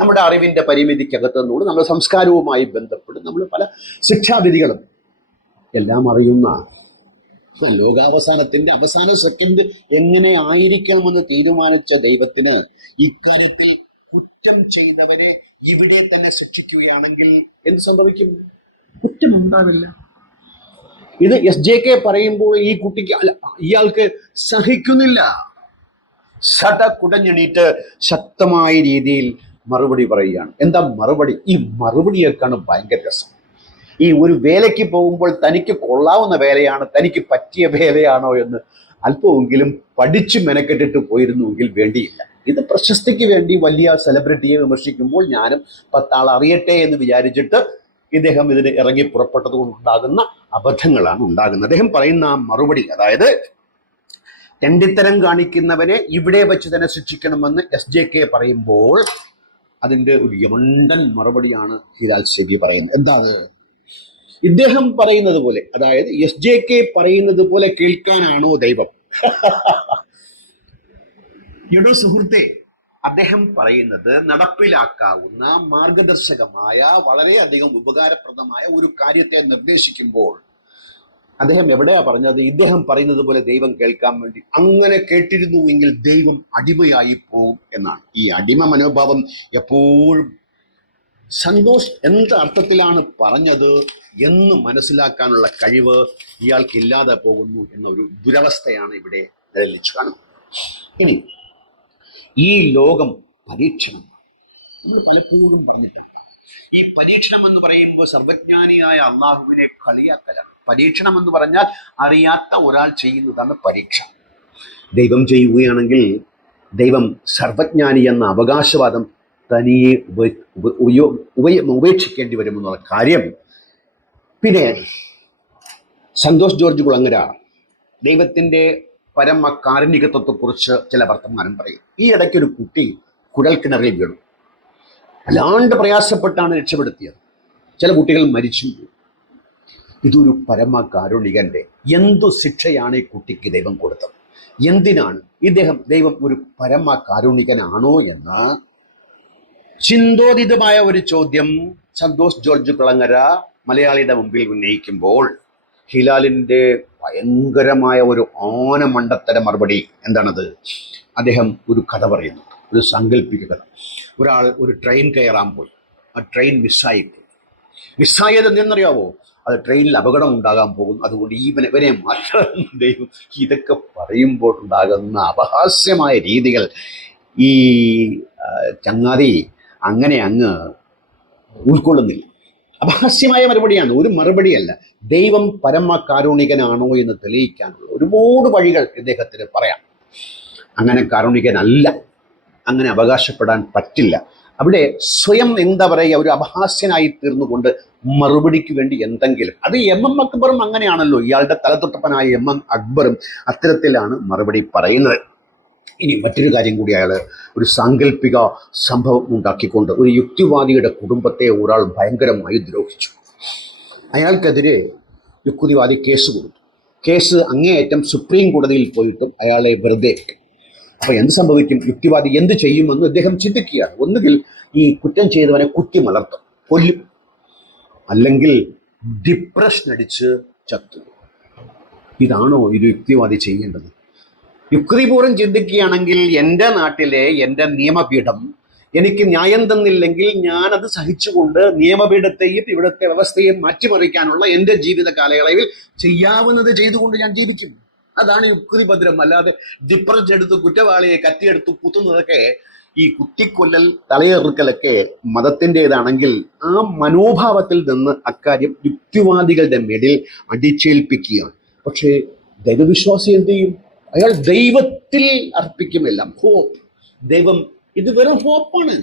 നമ്മുടെ അറിവിൻ്റെ പരിമിതിക്കകത്ത് നിന്നുകൊണ്ട് നമ്മുടെ സംസ്കാരവുമായി ബന്ധപ്പെട്ട് നമ്മൾ പല ശിക്ഷാവിധികളും എല്ലാം അറിയുന്ന ലോകാവസാനത്തിന്റെ അവസാന സെക്കൻഡ് എങ്ങനെ ആയിരിക്കണമെന്ന് തീരുമാനിച്ച ദൈവത്തിന് ഇക്കാര്യത്തിൽ കുറ്റം ചെയ്തവരെ ഇവിടെ തന്നെ ശിക്ഷിക്കുകയാണെങ്കിൽ എന്ത് സംഭവിക്കും? കുറ്റമുണ്ടാവില്ല. ഇത് SJK പറയുമ്പോൾ ഈ കുട്ടിക്ക്, ഇയാൾക്ക് സഹിക്കുന്നില്ല. കുടഞ്ഞെണീറ്റ് ശക്തമായ രീതിയിൽ മറുപടി പറയുകയാണ്. എന്താ മറുപടി? ഈ മറുപടിയൊക്കെയാണ് ഭയങ്കര രസം. ഈ ഒരു വേലയ്ക്ക് പോകുമ്പോൾ തനിക്ക് കൊള്ളാവുന്ന വേലയാണ്, തനിക്ക് പറ്റിയ വേലയാണോ എന്ന് അല്പമെങ്കിലും പഠിച്ചു മെനക്കെട്ടിട്ട് പോയിരുന്നുവെങ്കിൽ വേണ്ടിയില്ല. ഇത് പ്രശസ്തിക്ക് വേണ്ടി വലിയ സെലിബ്രിറ്റിയെ വിമർശിക്കുമ്പോൾ ഞാനും 10 ആൾ അറിയട്ടെ എന്ന് വിചാരിച്ചിട്ട് ഇദ്ദേഹം ഇതിന് ഇറങ്ങി പുറപ്പെട്ടത് കൊണ്ടുണ്ടാകുന്ന അബദ്ധങ്ങളാണ് ഉണ്ടാകുന്നത്. അദ്ദേഹം പറയുന്ന ആ മറുപടി, അതായത് തെണ്ടിത്തരം കാണിക്കുന്നവനെ ഇവിടെ വെച്ച് തന്നെ ശിക്ഷിക്കണമെന്ന് SJK പറയുമ്പോൾ അതിൻ്റെ ഒരു യമണ്ടൻ മറുപടിയാണ് ഹിലാൽ സെബി പറയുന്നത്. എന്താ അത്? ഇദ്ദേഹം പറയുന്നത് പോലെ, അതായത് SJK പറയുന്നത് പോലെ കേൾക്കാനാണോ ദൈവം? എടോ സുഹൃത്തെ, അദ്ദേഹം പറയുന്നത് നടപ്പിലാക്കാവുന്ന മാർഗദർശകമായ വളരെയധികം ഉപകാരപ്രദമായ ഒരു കാര്യത്തെ നിർദ്ദേശിക്കുമ്പോൾ അദ്ദേഹം എവിടെയാ പറഞ്ഞത്? ഇദ്ദേഹം പറയുന്നത് പോലെ ദൈവം കേൾക്കാൻ വേണ്ടി. അങ്ങനെ കേട്ടിരുന്നുവെങ്കിൽ ദൈവം അടിമയായി പോകും എന്നാണ്. ഈ അടിമ മനോഭാവം എപ്പോഴും സന്തോഷ് എന്ത് അർത്ഥത്തിലാണ് പറഞ്ഞത് എന്ന് മനസ്സിലാക്കാനുള്ള കഴിവ് ഇയാൾക്ക് ഇല്ലാതെ പോകുന്നു എന്നൊരു ദുരവസ്ഥയാണ് ഇവിടെ നിലനിച്ചു കാണുന്നത്. ഇനി ഈ ലോകം പരീക്ഷണം നമ്മൾ പലപ്പോഴും പറഞ്ഞിട്ടുണ്ട്. ഈ പരീക്ഷണം എന്ന് പറയുമ്പോൾ സർവജ്ഞാനിയായ അള്ളാഹുവിനെ കളിയാക്കലാണ്. പരീക്ഷണം എന്ന് പറഞ്ഞാൽ അറിയാത്ത ഒരാൾ ചെയ്യുന്നതാണ് പരീക്ഷ. ദൈവം ചെയ്യുകയാണെങ്കിൽ ദൈവം സർവജ്ഞാനി എന്ന അവകാശവാദം തനിയെ ഉപേക്ഷിക്കേണ്ടി വരുമെന്നുള്ള കാര്യം. പിന്നെ സന്തോഷ് ജോർജ് കുളങ്ങര ദൈവത്തിൻ്റെ പരമ കാരുണികത്വത്തെക്കുറിച്ച് ചില വർത്തമാനം പറയും. ഈ ഇടയ്ക്കൊരു കുട്ടി കുഴൽക്കിണറിൽ വീണു, അല്ലാണ്ട് പ്രയാസപ്പെട്ടാണ് രക്ഷപ്പെടുത്തിയത്. ചില കുട്ടികൾ മരിച്ചു. ഇതൊരു പരമ കാരുണികന്റെ എന്തു ശിക്ഷയാണ് ഈ കുട്ടിക്ക് ദൈവം കൊടുത്തത്? എന്തിനാണ് ദൈവം ഒരു പരമ കാരുണികനാണോ എന്ന ചിന്തോദിതമായ ഒരു ചോദ്യം സന്തോഷ് ജോർജ് കുളങ്ങര മലയാളിയുടെ മുമ്പിൽ ഉന്നയിക്കുമ്പോൾ ഹിലാലിൻ്റെ ഭയങ്കരമായ ഒരു ആനമണ്ടത്തര മറുപടി എന്താണത്? അദ്ദേഹം ഒരു കഥ പറയുന്നു, ഒരു സാങ്കല്പിക കഥ. ഒരാൾ ഒരു ട്രെയിൻ കയറാൻ പോയി, ആ ട്രെയിൻ മിസ്സായിപ്പോയി. മിസ്സായത് എന്തെന്നറിയാവോ? അത് ട്രെയിനിൽ അപകടം ഉണ്ടാകാൻ പോകും, അതുകൊണ്ട് ഇവനെ മാറ്റണം ദൈവം. ഇതൊക്കെ പറയുമ്പോൾ ഉണ്ടാകുന്ന അപഹാസ്യമായ രീതികൾ ഈ ചങ്ങാതി അങ്ങനെ അങ്ങ് ഉൾക്കൊള്ളുന്നില്ല. അപഹാസ്യമായ മറുപടിയാണ്, ഒരു മറുപടിയല്ല. ദൈവം പരമ കാരുണികനാണോ എന്ന് തെളിയിക്കാനുള്ള ഒരുപാട് വഴികൾ ഇദ്ദേഹത്തിന് പറയാം. അങ്ങനെ കാരുണികനല്ല, അങ്ങനെ അവകാശപ്പെടാൻ പറ്റില്ല. അവിടെ സ്വയം എന്താ പറയുക, ഒരു അപഹാസ്യനായി തീർന്നുകൊണ്ട് മറുപടിക്ക് വേണ്ടി എന്തെങ്കിലും. അത് MM അക്ബറും അങ്ങനെയാണല്ലോ. ഇയാളുടെ തലതൊട്ടപ്പനായ MM അക്ബറും അത്തരത്തിലാണ് മറുപടി പറയുന്നത്. ഇനി മറ്റൊരു കാര്യം കൂടി, അയാൾ ഒരു സാങ്കല്പിക സംഭവം ഉണ്ടാക്കിക്കൊണ്ട് ഒരു യുക്തിവാദിയുടെ കുടുംബത്തെ ഒരാൾ ഭയങ്കരമായി ദ്രോഹിച്ചു. അയാൾക്കെതിരെ യുക്തിവാദി കേസ് കൊടുത്തു. കേസ് അങ്ങേയറ്റം സുപ്രീം കോടതിയിൽ പോയിട്ടും അയാളെ വെറുതെ. അപ്പോൾ എന്ത് സംഭവിക്കും? യുക്തിവാദി എന്ത് ചെയ്യുമെന്ന് അദ്ദേഹം ചിന്തിക്കുകയാണ്. ഒന്നുകിൽ ഈ കുറ്റം ചെയ്തവനെ കുത്തി മലർത്തും, കൊല്ലും, അല്ലെങ്കിൽ ഡിപ്രഷൻ അടിച്ച് ചത്തു. ഇതാണോ ഒരു യുക്തിവാദി ചെയ്യേണ്ടത്? യുക്തിപൂർവ്വം ചിന്തിക്കുകയാണെങ്കിൽ എൻ്റെ നാട്ടിലെ എൻ്റെ നിയമപീഠം എനിക്ക് ന്യായം തന്നില്ലെങ്കിൽ ഞാനത് സഹിച്ചുകൊണ്ട് നിയമപീഠത്തെയും ഇവിടുത്തെ വ്യവസ്ഥയെയും മാറ്റിമറിക്കാനുള്ള എൻ്റെ ജീവിത കാലയളവിൽ ചെയ്യാവുന്നത് ചെയ്തുകൊണ്ട് ഞാൻ ജീവിക്കും. അതാണ് യുക്തിഭദ്രം. അല്ലാതെ ഡിപ്രഷൻ എടുത്ത് കുറ്റവാളിയെ കത്തിയെടുത്ത് കുത്തുന്നതൊക്കെ, ഈ കുത്തിക്കൊല്ലൽ തലയെറുക്കലൊക്കെ മതത്തിൻ്റെതാണെങ്കിൽ ആ മനോഭാവത്തിൽ നിന്ന് അക്കാര്യം യുക്തിവാദികളുടെ മേലിൽ അടിച്ചേൽപ്പിക്കുകയാണ്. പക്ഷേ ദൈവവിശ്വാസി എന്ത് ചെയ്യും? അയാൾ ദൈവത്തിൽ അർപ്പിക്കുമെല്ലാം. ഹോപ്പ്, ദൈവം, ഇത് വെറും ഹോപ്പാണ്.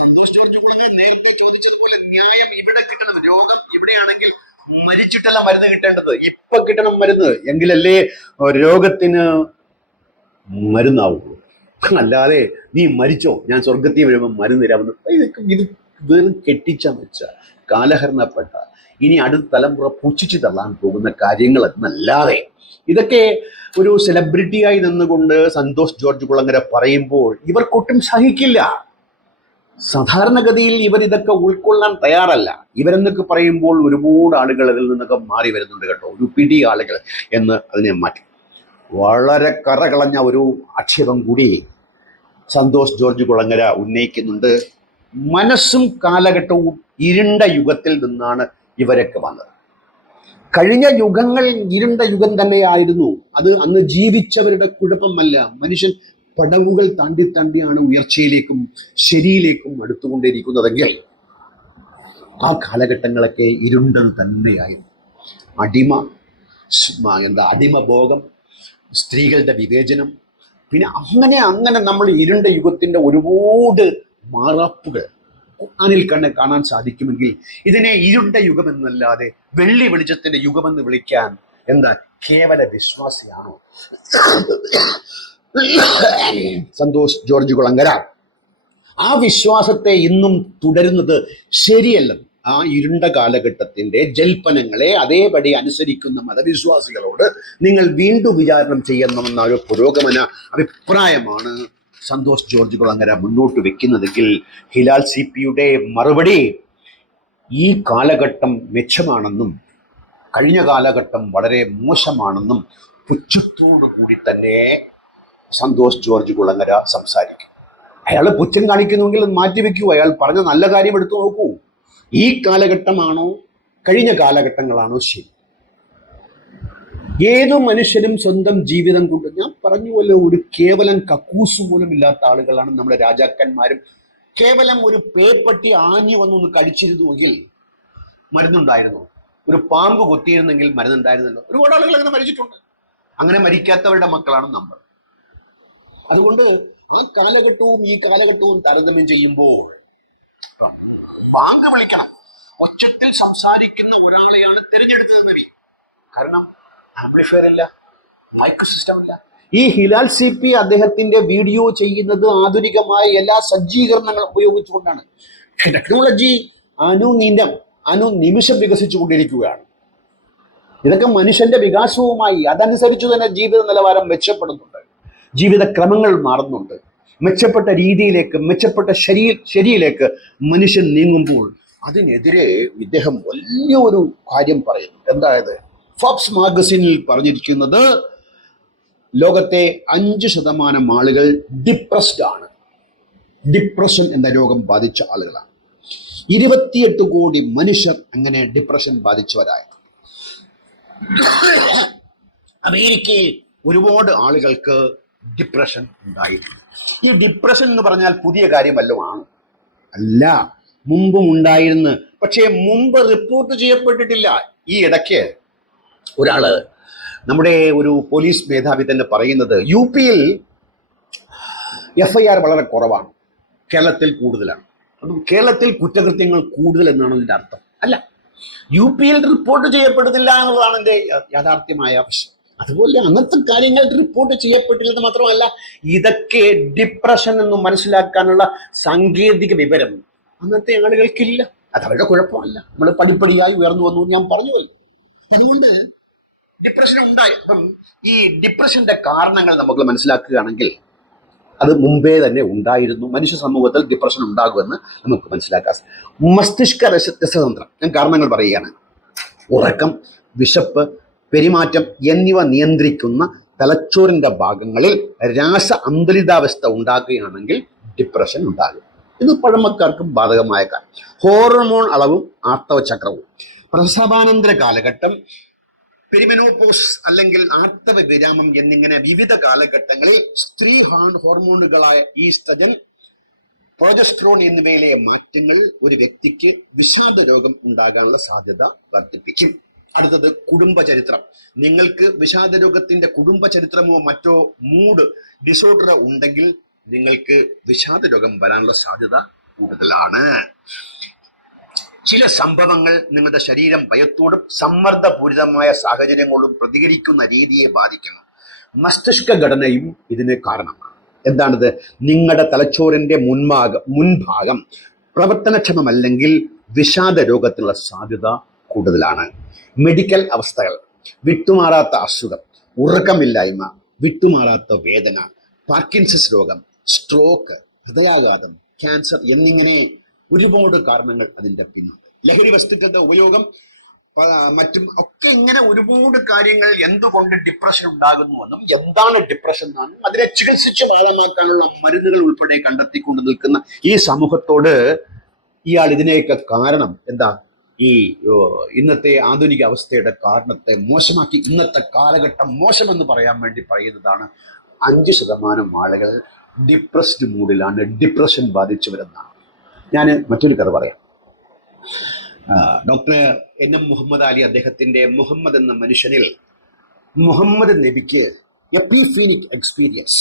സന്തോഷ് ജോർജ് കുളങ്ങര നേരത്തെ ചോദിച്ചതുപോലെ ന്യായം ഇവിടെ കിട്ടണം. രോഗം ഇവിടെയാണെങ്കിൽ മരിച്ചിട്ടല്ല മരുന്ന് കിട്ടേണ്ടത്, ഇപ്പൊ കിട്ടണം മരുന്ന്, എങ്കിലല്ലേ രോഗത്തിന് മരുന്നാവുള്ളൂ. അല്ലാതെ നീ മരിച്ചോ ഞാൻ സ്വർഗത്തിൽ വരുമ്പോൾ മരുന്ന് തരാമെന്ന് ഇത് വെറും കെട്ടിച്ച വെച്ച കാലഹരണപ്പെട്ട ഇനി അടുത്ത തലമുറ പുച്ഛിച്ചു തള്ളാൻ പോകുന്ന കാര്യങ്ങൾ എന്നല്ലാതെ. ഇതൊക്കെ ഒരു സെലിബ്രിറ്റിയായി നിന്നുകൊണ്ട് സന്തോഷ് ജോർജ് കുളങ്ങര പറയുമ്പോൾ ഇവർക്കൊട്ടും സഹിക്കില്ല. സാധാരണഗതിയിൽ ഇവരിതൊക്കെ ഉൾക്കൊള്ളാൻ തയ്യാറല്ല. ഇവരെന്നൊക്കെ പറയുമ്പോൾ ഒരുപാട് ആളുകൾ അതിൽ നിന്നൊക്കെ മാറി വരുന്നുണ്ട് കേട്ടോ. ഒരു പിടി ആളുകൾ എന്ന് അതിനെ മാറ്റി. വളരെ കറകളഞ്ഞ ഒരു ആക്ഷേപം കൂടി സന്തോഷ് ജോർജ് കുളങ്ങര ഉന്നയിക്കുന്നുണ്ട്. മനസ്സും കാലഘട്ടവും ഇരുണ്ട യുഗത്തിൽ നിന്നാണ് ഇവരൊക്കെ വന്നത്. കഴിഞ്ഞ യുഗങ്ങൾ ഇരുണ്ട യുഗം തന്നെയായിരുന്നു. അത് അന്ന് ജീവിച്ചവരുടെ കുഴപ്പമല്ല. മനുഷ്യൻ പടവുകൾ താണ്ടിയാണ് ഉയർച്ചയിലേക്കും ശരിയിലേക്കും അടുത്തുകൊണ്ടിരിക്കുന്നതെങ്കിൽ ആ കാലഘട്ടങ്ങളൊക്കെ ഇരുണ്ടത് തന്നെയായിരുന്നു. അടിമ അടിമഭോഗം, സ്ത്രീകളുടെ വിവേചനം, പിന്നെ അങ്ങനെ അങ്ങനെ നമ്മൾ ഇരുണ്ട യുഗത്തിൻ്റെ ഒരുപാട് മാറാപ്പുകൾ ഖുർആനിൽ കാണാൻ സാധിക്കുമെങ്കിൽ ഇതിനെ ഇരുണ്ട യുഗമെന്നല്ലാതെ വെള്ളി വെളിച്ചത്തിന്റെ യുഗമെന്ന് വിളിക്കാൻ എന്താ കേവല വിശ്വാസിയാണോ? സന്തോഷ് ജോർജ് കുളങ്ങര ആ വിശ്വാസത്തെ ഇന്നും തുടരുന്നത് ശരിയല്ലെന്ന്, ആ ഇരുണ്ട കാലഘട്ടത്തിന്റെ ജൽപ്പനങ്ങളെ അതേപടി അനുസരിക്കുന്ന മതവിശ്വാസികളോട് നിങ്ങൾ വീണ്ടും വിചാരണം ചെയ്യണമെന്ന ഒരു പുരോഗമന അഭിപ്രായമാണ് സന്തോഷ് ജോർജ് കുളങ്ങര മുന്നോട്ട് വെക്കുന്നതെങ്കിൽ ഹിലാൽ CPയുടെ മറുപടി ഈ കാലഘട്ടം മെച്ചമാണെന്നും കഴിഞ്ഞ കാലഘട്ടം വളരെ മോശമാണെന്നും പുച്ഛത്തോടു കൂടി തന്നെ സന്തോഷ് ജോർജ് കുളങ്ങര സംസാരിക്കും. അയാൾ പുച്ഛം കാണിക്കുന്നുവെങ്കിൽ അത് മാറ്റിവെക്കൂ. അയാൾ പറഞ്ഞ നല്ല കാര്യം എടുത്തു നോക്കൂ. ഈ കാലഘട്ടമാണോ കഴിഞ്ഞ കാലഘട്ടങ്ങളാണോ ശരി? ഏതു മനുഷ്യരും സ്വന്തം ജീവിതം കൊണ്ട്, ഞാൻ പറഞ്ഞുവല്ലോ, ഒരു കേവലം കക്കൂസ് പോലും ഇല്ലാത്ത ആളുകളാണ് നമ്മുടെ രാജാക്കന്മാരും. കേവലം ഒരു പേപ്പട്ടി ആഞ്ഞു വന്നൊന്ന് കടിച്ചിരുന്നുവെങ്കിൽ മരുന്നുണ്ടായിരുന്നു. ഒരു പാമ്പ് കൊത്തിയിരുന്നെങ്കിൽ മരുന്നുണ്ടായിരുന്നല്ലോ. ഒരുപാട് ആളുകൾ അങ്ങനെ മരിച്ചിട്ടുണ്ട്. അങ്ങനെ മരിക്കാത്തവരുടെ മക്കളാണ് നമ്മൾ. അതുകൊണ്ട് ആ കാലഘട്ടവും ഈ കാലഘട്ടവും താരതമ്യം ചെയ്യുമ്പോൾ വാങ്ങ വിളിക്കണം. ഒച്ചത്തിൽ സംസാരിക്കുന്ന ഒരാളെയാണ് തിരഞ്ഞെടുത്തത് നബി. കാരണം ആംപ്ലിഫയർ ഇല്ല, മൈക്ക് സിസ്റ്റം ഇല്ല. ഈ ഹിലാൽ CP അദ്ദേഹത്തിന്റെ വീഡിയോ ചെയ്യുന്നത് ആധുനികമായ എല്ലാ സജ്ജീകരണങ്ങളും ഉപയോഗിച്ചുകൊണ്ടാണ്. ടെക്നോളജി അനുനിമിഷം വികസിച്ചുകൊണ്ടിരിക്കുകയാണ്. ഇതൊക്കെ മനുഷ്യന്റെ വികാസവുമായി അതനുസരിച്ച് തന്നെ ജീവിത നിലവാരം മെച്ചപ്പെടുന്നുണ്ട്, ജീവിതക്രമങ്ങൾ മാറുന്നുണ്ട്. മെച്ചപ്പെട്ട രീതിയിലേക്ക്, മെച്ചപ്പെട്ട ശരിയിലേക്ക് മനുഷ്യൻ നീങ്ങുമ്പോൾ അതിനെതിരെ ഇദ്ദേഹം വലിയൊരു കാര്യം പറയുന്നു. എന്തായത് ഫോബ്സ് മാഗസിനിൽ പറഞ്ഞിരിക്കുന്നത് ലോകത്തെ 5% ആളുകൾ ഡിപ്രസ്ഡ് ആണ്. ഡിപ്രഷൻ എന്ന രോഗം ബാധിച്ച ആളുകളാണ്. 28 കോടി മനുഷ്യർ അങ്ങനെ ഡിപ്രഷൻ ബാധിച്ചവരായിരുന്നു. അമേരിക്കയിൽ ഒരുപാട് ആളുകൾക്ക് ഡിപ്രഷൻ ഉണ്ടായിട്ടുണ്ട്. ഈ ഡിപ്രഷൻ എന്ന് പറഞ്ഞാൽ പുതിയ കാര്യമല്ലോ ആണ്? അല്ല, മുമ്പും ഉണ്ടായിരുന്നു. പക്ഷേ മുമ്പ് റിപ്പോർട്ട് ചെയ്യപ്പെട്ടിട്ടില്ല. ഈ ഇടയ്ക്ക് ഒരാള്, നമ്മുടെ ഒരു പോലീസ് മേധാവി തന്നെ പറയുന്നത് UPയിൽ FIR വളരെ കുറവാണ്, കേരളത്തിൽ കൂടുതലാണ്. അപ്പം കേരളത്തിൽ കുറ്റകൃത്യങ്ങൾ കൂടുതൽ എന്നാണ് അതിൻ്റെ അർത്ഥം? അല്ല, UPയിൽ റിപ്പോർട്ട് ചെയ്യപ്പെടുന്നില്ല എന്നുള്ളതാണ് എൻ്റെ യാഥാർത്ഥ്യമായ ആവശ്യം. അതുപോലെ അന്നത്തെ കാര്യങ്ങൾ റിപ്പോർട്ട് ചെയ്യപ്പെട്ടില്ലെന്ന് മാത്രമല്ല, ഇതൊക്കെ ഡിപ്രഷൻ എന്ന് മനസ്സിലാക്കാനുള്ള സാങ്കേതിക വിവരം അന്നത്തെ ആളുകൾക്കില്ല. അത് അവരുടെ കുഴപ്പമല്ല, നമ്മൾ പടിപ്പടിയായി ഉയർന്നു വന്നു ഞാൻ പറഞ്ഞുവല്ലോ. അതുകൊണ്ട് ഡിപ്രഷൻ ഉണ്ടായി. അപ്പം ഈ ഡിപ്രഷന്റെ കാരണങ്ങൾ നമുക്ക് മനസ്സിലാക്കുകയാണെങ്കിൽ അത് മുമ്പേ തന്നെ ഉണ്ടായിരുന്നു. മനുഷ്യ സമൂഹത്തിൽ ഡിപ്രഷൻ ഉണ്ടാകുമെന്ന് നമുക്ക് മനസ്സിലാക്കാം. മസ്തിഷ്ക രസതന്ത്രം, ഞാൻ കാരണങ്ങൾ പറയുകയാണ്. ഉറക്കം, വിശപ്പ്, പെരുമാറ്റം എന്നിവ നിയന്ത്രിക്കുന്ന തലച്ചോറിന്റെ ഭാഗങ്ങളിൽ രാസ അന്തരിതാവസ്ഥ ഉണ്ടാക്കുകയാണെങ്കിൽ ഡിപ്രഷൻ ഉണ്ടാകും. ഇത് പഴമക്കാർക്കും ബാധകമായ കാര്യം. ഹോർമോൺ അളവും ആർത്തവ ചക്രവും, പ്രസവാനന്തര കാലഘട്ടം, പെരിമെനോപോസ് അല്ലെങ്കിൽ ആർത്തവ വിരാമം എന്നിങ്ങനെ വിവിധ കാലഘട്ടങ്ങളിൽ സ്ത്രീ ഹോർമോണുകളായ ഈസ്ട്രജൻ, പ്രൊജസ്ട്രോൺ എന്നിവയിലെ മാറ്റങ്ങൾ ഒരു വ്യക്തിക്ക് വിഷാദ രോഗം ഉണ്ടാകാനുള്ള സാധ്യത വർദ്ധിപ്പിക്കും. അടുത്തത് കുടുംബ ചരിത്രം. നിങ്ങൾക്ക് വിഷാദ രോഗത്തിന്റെ കുടുംബ ചരിത്രമോ മറ്റോ മൂഡ് ഡിസോർഡറോ ഉണ്ടെങ്കിൽ നിങ്ങൾക്ക് വിഷാദ രോഗം വരാനുള്ള സാധ്യത കൂടുതലാണ്. ചില സംഭവങ്ങൾ നിങ്ങളുടെ ശരീരം ഭയത്തോടും സമ്മർദ്ദപൂരിതമായ സാഹചര്യങ്ങളോടും പ്രതികരിക്കുന്ന രീതിയെ ബാധിക്കണം. മസ്തിഷ്ക ഘടനയും ഇതിന് കാരണമാണ്. എന്താണിത്? നിങ്ങളുടെ തലച്ചോറിന്റെ മുൻഭാഗം പ്രവർത്തനക്ഷമമല്ലെങ്കിൽ വിഷാദ രോഗത്തിനുള്ള സാധ്യത കൂടുതലാണ്. മെഡിക്കൽ അവസ്ഥകൾ: വിട്ടുമാറാത്ത അസുഖം, ഉറക്കമില്ലായ്മ, വിട്ടുമാറാത്ത വേദന, പാർക്കിൻസൺസ് രോഗം, സ്ട്രോക്ക്, ഹൃദയാഘാതം, ക്യാൻസർ എന്നിങ്ങനെ ഒരുപാട് കാരണങ്ങൾ അതിൻ്റെ പിന്നുണ്ട്. ലഹരി വസ്തുക്കളുടെ ഉപയോഗം, മറ്റും ഒക്കെ ഇങ്ങനെ ഒരുപാട് കാര്യങ്ങൾ എന്തുകൊണ്ട് ഡിപ്രഷൻ ഉണ്ടാകുന്നുവെന്നും എന്താണ് ഡിപ്രഷൻ എന്നാണ് അതിനെ ചികിത്സിച്ച് ഭേദമാക്കാനുള്ള മരുന്നുകൾ ഉൾപ്പെടെ കണ്ടെത്തിക്കൊണ്ട് നിൽക്കുന്ന ഈ സമൂഹത്തോട് ഇയാൾ ഇതിനെയൊക്കെ കാരണം എന്താ, ഈ ഇന്നത്തെ ആധുനിക അവസ്ഥയുടെ കാരണത്തെ മോശമാക്കി ഇന്നത്തെ കാലഘട്ടം മോശമെന്ന് പറയാൻ വേണ്ടി പറയുന്നതാണ് 5% ആളുകൾ ഡിപ്രസ്ഡ് മൂഡിലാണ്, ഡിപ്രഷൻ ബാധിച്ചവരെന്നാണ്. ഞാൻ മറ്റൊരു കഥ പറയാം. ഡോക്ടർ എൻ മുഹമ്മദ് അലി അദ്ദേഹത്തിൻ്റെ മുഹമ്മദ് എന്ന മനുഷ്യനിൽ മുഹമ്മദ് നബിക്ക് എപ്പിഫീനിക് എക്സ്പീരിയൻസ്,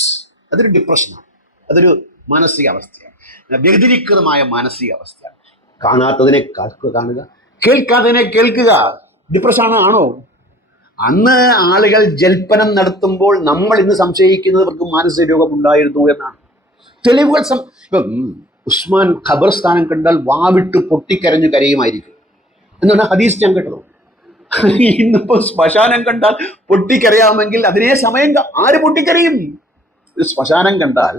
അതൊരു ഡിപ്രഷനാണ്, അതൊരു മാനസികാവസ്ഥയാണ്, വ്യതിരിക്തമായ മാനസികാവസ്ഥയാണ്. കാണാത്തതിനെ കാണുക, കേൾക്കാത്തതിനെ കേൾക്കുക. ഡിപ്രഷൻ ആണോ? അന്ന് ആളുകൾ ജൽപ്പനം നടത്തുമ്പോൾ നമ്മൾ ഇന്ന് സംശയിക്കുന്നത് അവർക്ക് മാനസിക രോഗം ഉണ്ടായിരുന്നു എന്നാണ്. തെളിവുകൾ ഇപ്പം ഉസ്മാൻ ഖബർസ്ഥാനം കണ്ടാൽ വാവിട്ട് പൊട്ടിക്കരഞ്ഞ് കരയുമായിരിക്കും എന്നാണ് ഹദീസ് ഞാൻ കേട്ടത്. ഇന്നിപ്പോ ശ്മശാനം കണ്ടാൽ പൊട്ടിക്കരയാമെങ്കിൽ അതിനെ സമയം ആര് പൊട്ടിക്കരയും? ശ്മശാനം കണ്ടാൽ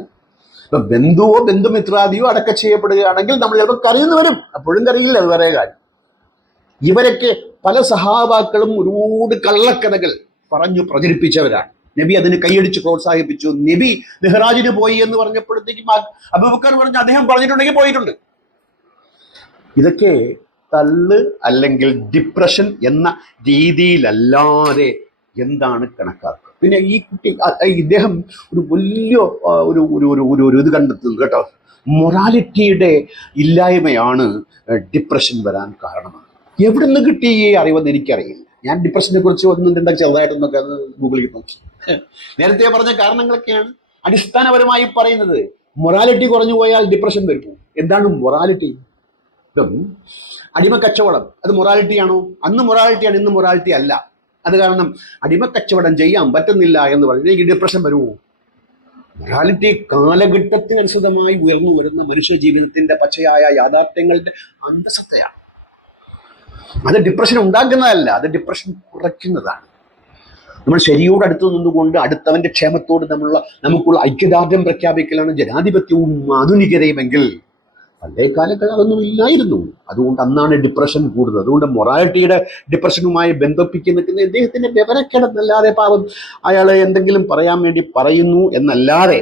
ഇപ്പൊ ബന്ധുവോ ബന്ധുമിത്രാദിയോ അടക്കം ചെയ്യപ്പെടുകയാണെങ്കിൽ നമ്മൾ ചിലപ്പോൾ കരയുന്നു വരും, അപ്പോഴും കരയില്ല, അത് വേറെ കാര്യം. ഇവരൊക്കെ പല സഹാബാക്കളും ഒരുപാട് കള്ളക്കഥകൾ പറഞ്ഞു പ്രചരിപ്പിച്ചവരാണ്. നബി അതിന് കൈയടിച്ച് പ്രോത്സാഹിപ്പിച്ചു. നബി മെഹ്റാജിന് പോയി എന്ന് പറഞ്ഞപ്പോഴത്തേക്കും അബൂബക്കർ പറഞ്ഞു അദ്ദേഹം പറഞ്ഞിട്ടുണ്ടെങ്കിൽ പോയിട്ടുണ്ട്. ഇതൊക്കെ തള്ള് അല്ലെങ്കിൽ ഡിപ്രഷൻ എന്ന രീതിയിലല്ലാതെ എന്താണ് കണക്കാക്കുക? പിന്നെ ഈ കുട്ടി ഇദ്ദേഹം ഒരു വലിയ ഒരു ഇത് കണ്ടെത്തുന്നത് കേട്ടോ, മൊറാലിറ്റിയുടെ ഇല്ലായ്മയാണ് ഡിപ്രഷൻ വരാൻ കാരണം. എവിടെ നിന്ന് കിട്ടി ഈ അറിവെന്ന് എനിക്കറിയില്ല. ഞാൻ ഡിപ്രഷനെ കുറിച്ച് ഒന്നും രണ്ടൊക്കെ ചെറുതായിട്ടൊന്നൊക്കെ അത് ഗൂഗിളിൽ നോക്കി. നേരത്തെ പറഞ്ഞ കാരണങ്ങളൊക്കെയാണ് അടിസ്ഥാനപരമായി പറയുന്നത്. മൊറാലിറ്റി കുറഞ്ഞു പോയാൽ ഡിപ്രഷൻ വരുമോ? എന്താണ് മൊറാലിറ്റി? അടിമക്കച്ചവടം അത് മൊറാലിറ്റിയാണോ? അന്ന് മൊറാലിറ്റിയാണ്, ഇന്ന് മൊറാലിറ്റി അല്ല. അത് കാരണം അടിമക്കച്ചവടം ചെയ്യാൻ പറ്റുന്നില്ല എന്ന് പറഞ്ഞാൽ എനിക്ക് ഡിപ്രഷൻ വരുമോ? മൊറാലിറ്റി കാലഘട്ടത്തിനനുസൃതമായി ഉയർന്നു വരുന്ന മനുഷ്യ ജീവിതത്തിന്റെ പച്ചയായ യാഥാർത്ഥ്യങ്ങളുടെ അന്തസത്തയാണ്. അത് ഡിപ്രഷൻ ഉണ്ടാക്കുന്നതല്ല, അത് ഡിപ്രഷൻ കുറയ്ക്കുന്നതാണ്. നമ്മൾ ശരിയോട് അടുത്ത് നിന്നുകൊണ്ട് അടുത്തവന്റെ ക്ഷേമത്തോട് നമുക്കുള്ള ഐക്യദാർഢ്യം പ്രഖ്യാപിക്കലാണ് ജനാധിപത്യവും ആധുനികതയുമെങ്കിൽ പഴയ കാലത്ത് അതൊന്നും ഇല്ലായിരുന്നു. അതുകൊണ്ട് അന്നാണ് ഡിപ്രഷൻ കൂടുന്നത്. അതുകൊണ്ട് മൊറാലിറ്റിയുടെ ഡിപ്രഷനുമായി ബന്ധിപ്പിക്കുന്ന ഇദ്ദേഹത്തിന്റെ വിവരക്കേടെന്നല്ലാതെ പാവം അയാൾ എന്തെങ്കിലും പറയാൻ വേണ്ടി പറയുന്നു എന്നല്ലാതെ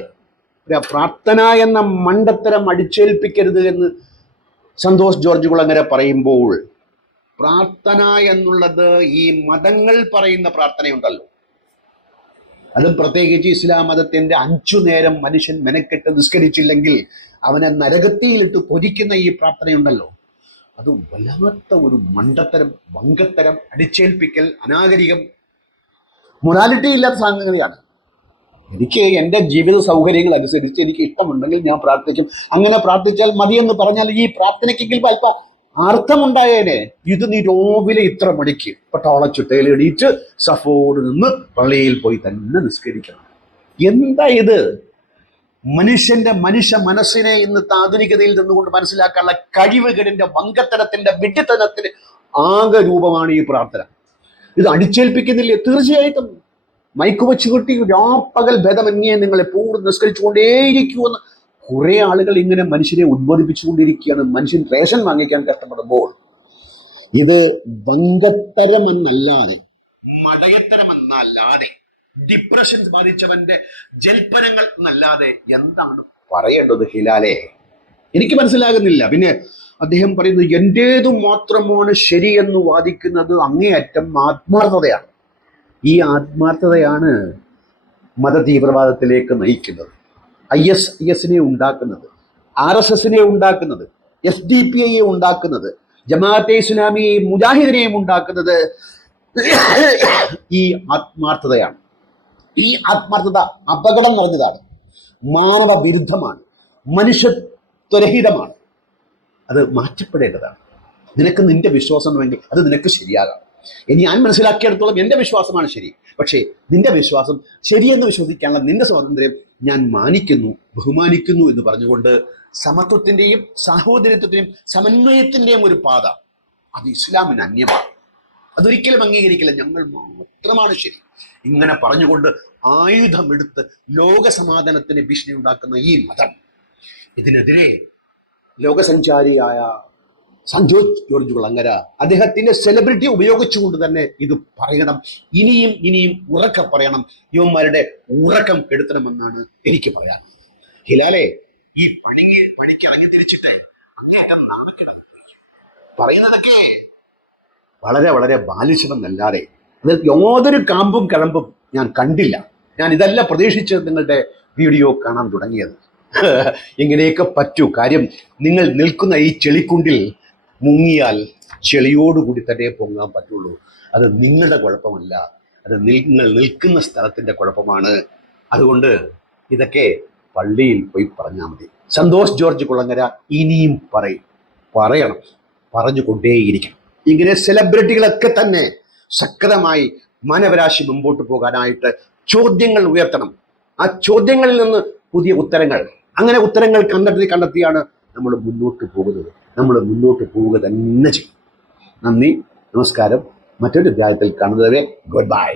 പ്രാർത്ഥന എന്ന മണ്ടത്തരം അടിച്ചേൽപ്പിക്കരുത് എന്ന് സന്തോഷ് ജോർജ് കുളങ്ങര പറയുമ്പോൾ, പ്രാർത്ഥന എന്നുള്ളത് ഈ മതങ്ങൾ പറയുന്ന പ്രാർത്ഥനയുണ്ടല്ലോ, അതും പ്രത്യേകിച്ച് ഇസ്ലാം മതത്തിന്റെ 5 നേരം മനുഷ്യൻ മെനക്കെട്ട് നിസ്കരിച്ചില്ലെങ്കിൽ അവനെ നരകത്തിയിലിട്ട് പൊരിക്കുന്ന ഈ പ്രാർത്ഥനയുണ്ടല്ലോ, അത് വല്ലാത്ത ഒരു മണ്ടത്തരം, വങ്കത്തരം, അടിച്ചേൽപ്പിക്കൽ, അനാഗരികം, മൊറാലിറ്റി ഇല്ലാത്ത സംഗതിയാണ്. എനിക്ക് എൻ്റെ ജീവിത സൗകര്യങ്ങൾ അനുസരിച്ച് എനിക്ക് ഇഷ്ടമുണ്ടെങ്കിൽ ഞാൻ പ്രാർത്ഥിക്കും. അങ്ങനെ പ്രാർത്ഥിച്ചാൽ മതിയെന്ന് പറഞ്ഞാൽ ഈ പ്രാർത്ഥനയ്ക്കെങ്കിലും അല്പം അർത്ഥമുണ്ടായേനെ. ഇത് നീ രാവിലെ ഇത്ര മണിക്ക് പട്ടാളച്ചുട്ടയിൽ എണീറ്റ് സഫോട് നിന്ന് പള്ളിയിൽ പോയി തന്നെ നിസ്കരിക്കണം. എന്താ ഇത്? മനുഷ്യ മനസ്സിനെ ഇന്ന് ആധുനികതയിൽ നിന്നുകൊണ്ട് മനസ്സിലാക്കാനുള്ള കഴിവുകളിന്റെ വങ്കത്തരത്തിന്റെ വിഡ്ഢിത്തനത്തിന് ആകെ രൂപമാണ് ഈ പ്രാർത്ഥന. ഇത് അടിച്ചേൽപ്പിക്കുന്നില്ലേ? തീർച്ചയായിട്ടും. മൈക്ക് വെച്ച് കിട്ടി രാപ്പകൽ ഭേദമന്യേ നിങ്ങൾ എപ്പോഴും നിസ്കരിച്ചുകൊണ്ടേയിരിക്കുമെന്ന് കുറെ ആളുകൾ ഇങ്ങനെ മനുഷ്യനെ ഉദ്ബോധിപ്പിച്ചുകൊണ്ടിരിക്കുകയാണ്. മനുഷ്യൻ റേഷൻ വാങ്ങിക്കാൻ കഷ്ടപ്പെടുമ്പോൾ ഇത് വങ്കത്തരമെന്നല്ലാതെ, മടയത്തരമെന്നല്ലാതെ, ഡിപ്രഷൻ ബാധിച്ചവന്റെ ജൽപ്പനങ്ങൾ എന്നല്ലാതെ എന്താണ് പറയേണ്ടത് ഹിലാലെ? എനിക്ക് മനസ്സിലാകുന്നില്ല. പിന്നെ അദ്ദേഹം പറയുന്നത് എൻ്റേതു മാത്രമാണ് ശരിയെന്ന് വാദിക്കുന്നത് അങ്ങേയറ്റം ആത്മാർത്ഥതയാണ്. ഈ ആത്മാർത്ഥതയാണ് മതതീവ്രവാദത്തിലേക്ക് നയിക്കുന്നത്, IS ഉണ്ടാക്കുന്നത്, RSS ഉണ്ടാക്കുന്നത്, SDPI ഉണ്ടാക്കുന്നത്, ജമാഅത്തെ ഇസ്ലാമി മുജാഹിദിനെയും ഉണ്ടാക്കുന്നത് ഈ ആത്മാർത്ഥതയാണ്. ഈ ആത്മാർത്ഥത അപകടം നിറഞ്ഞതാണ്, മാനവ വിരുദ്ധമാണ്, മനുഷ്യത്വരഹിതമാണ്. അത് മാറ്റപ്പെടേണ്ടതാണ്. നിനക്ക് നിന്റെ വിശ്വാസം വേണ്ടി അത് നിനക്ക് ശരിയാകാം. ഇനി ഞാൻ മനസ്സിലാക്കിയെടുത്തോളം എൻ്റെ വിശ്വാസമാണ് ശരി. പക്ഷേ നിന്റെ വിശ്വാസം ശരിയെന്ന് വിശ്വസിക്കാനുള്ള നിന്റെ സ്വാതന്ത്ര്യം ഞാൻ മാനിക്കുന്നു, ബഹുമാനിക്കുന്നു എന്ന് പറഞ്ഞുകൊണ്ട് സമത്വത്തിന്റെയും സാഹോദര്യത്തിന്റെയും സമന്വയത്തിന്റെയും ഒരു പാത അത് ഇസ്ലാമിന് അന്യമാണ്. അതൊരിക്കലും അംഗീകരിക്കില്ല. ഞങ്ങൾ മാത്രമാണ് ശരി ഇങ്ങനെ പറഞ്ഞുകൊണ്ട് ആയുധമെടുത്ത് ലോകസമാധാനത്തിന് ഭീഷണി ഉണ്ടാക്കുന്ന ഈ മതം, ഇതിനെതിരെ ലോകസഞ്ചാരിയായ സന്തോഷ് ജോർജ് കുളങ്ങര അദ്ദേഹത്തിന്റെ സെലിബ്രിറ്റി ഉപയോഗിച്ചുകൊണ്ട് തന്നെ ഇത് പറയണം. ഇനിയും ഉറക്കെ പറയണം. യുവന്മാരുടെ ഉറക്കം കെടുത്തണമെന്നാണ് എനിക്ക് പറയാൻ. ഹിലാലെ, ഈ പണിക്ക് ഇറങ്ങി തിരിച്ചിട്ട് പറയുന്നതൊക്കെ വളരെ വളരെ ബാലിശമെന്നല്ലാതെ അതിൽ യാതൊരു കാമ്പും കഴമ്പും ഞാൻ കണ്ടില്ല. ഞാൻ ഇതല്ല പ്രതീക്ഷിച്ച് നിങ്ങളുടെ വീഡിയോ കാണാൻ തുടങ്ങിയത്. ഇങ്ങനെയൊക്കെ പറ്റൂ. കാര്യം നിങ്ങൾ നിൽക്കുന്ന ഈ ചെളിക്കുണ്ടിൽ മുങ്ങിയാൽ ചെളിയോടുകൂടി തന്നെ പൊങ്ങാൻ പറ്റുള്ളൂ. അത് നിങ്ങളുടെ കുഴപ്പമല്ല, അത് നിങ്ങൾ നിൽക്കുന്ന സ്ഥലത്തിൻ്റെ കുഴപ്പമാണ്. അതുകൊണ്ട് ഇതൊക്കെ പള്ളിയിൽ പോയി പറഞ്ഞാൽ മതി. സന്തോഷ് ജോർജ് കുളങ്ങര ഇനിയും പറയണം, പറഞ്ഞുകൊണ്ടേയിരിക്കണം. ഇങ്ങനെ സെലിബ്രിറ്റികളൊക്കെ തന്നെ ശക്തമായി മാനവരാശി മുമ്പോട്ട് പോകാനായിട്ട് ചോദ്യങ്ങൾ ഉയർത്തണം. ആ ചോദ്യങ്ങളിൽ നിന്ന് പുതിയ ഉത്തരങ്ങൾ, അങ്ങനെ ഉത്തരങ്ങൾ കണ്ടെത്തിയാണ് നമ്മൾ മുന്നോട്ട് പോകുന്നത്. നമ്മൾ മുന്നോട്ട് പോവുക തന്നെ ചെയ്യും. നന്ദി, നമസ്കാരം. മറ്റൊരു അധ്യായത്തിൽ കാണുന്നതുവരെ ഗുഡ് ബൈ.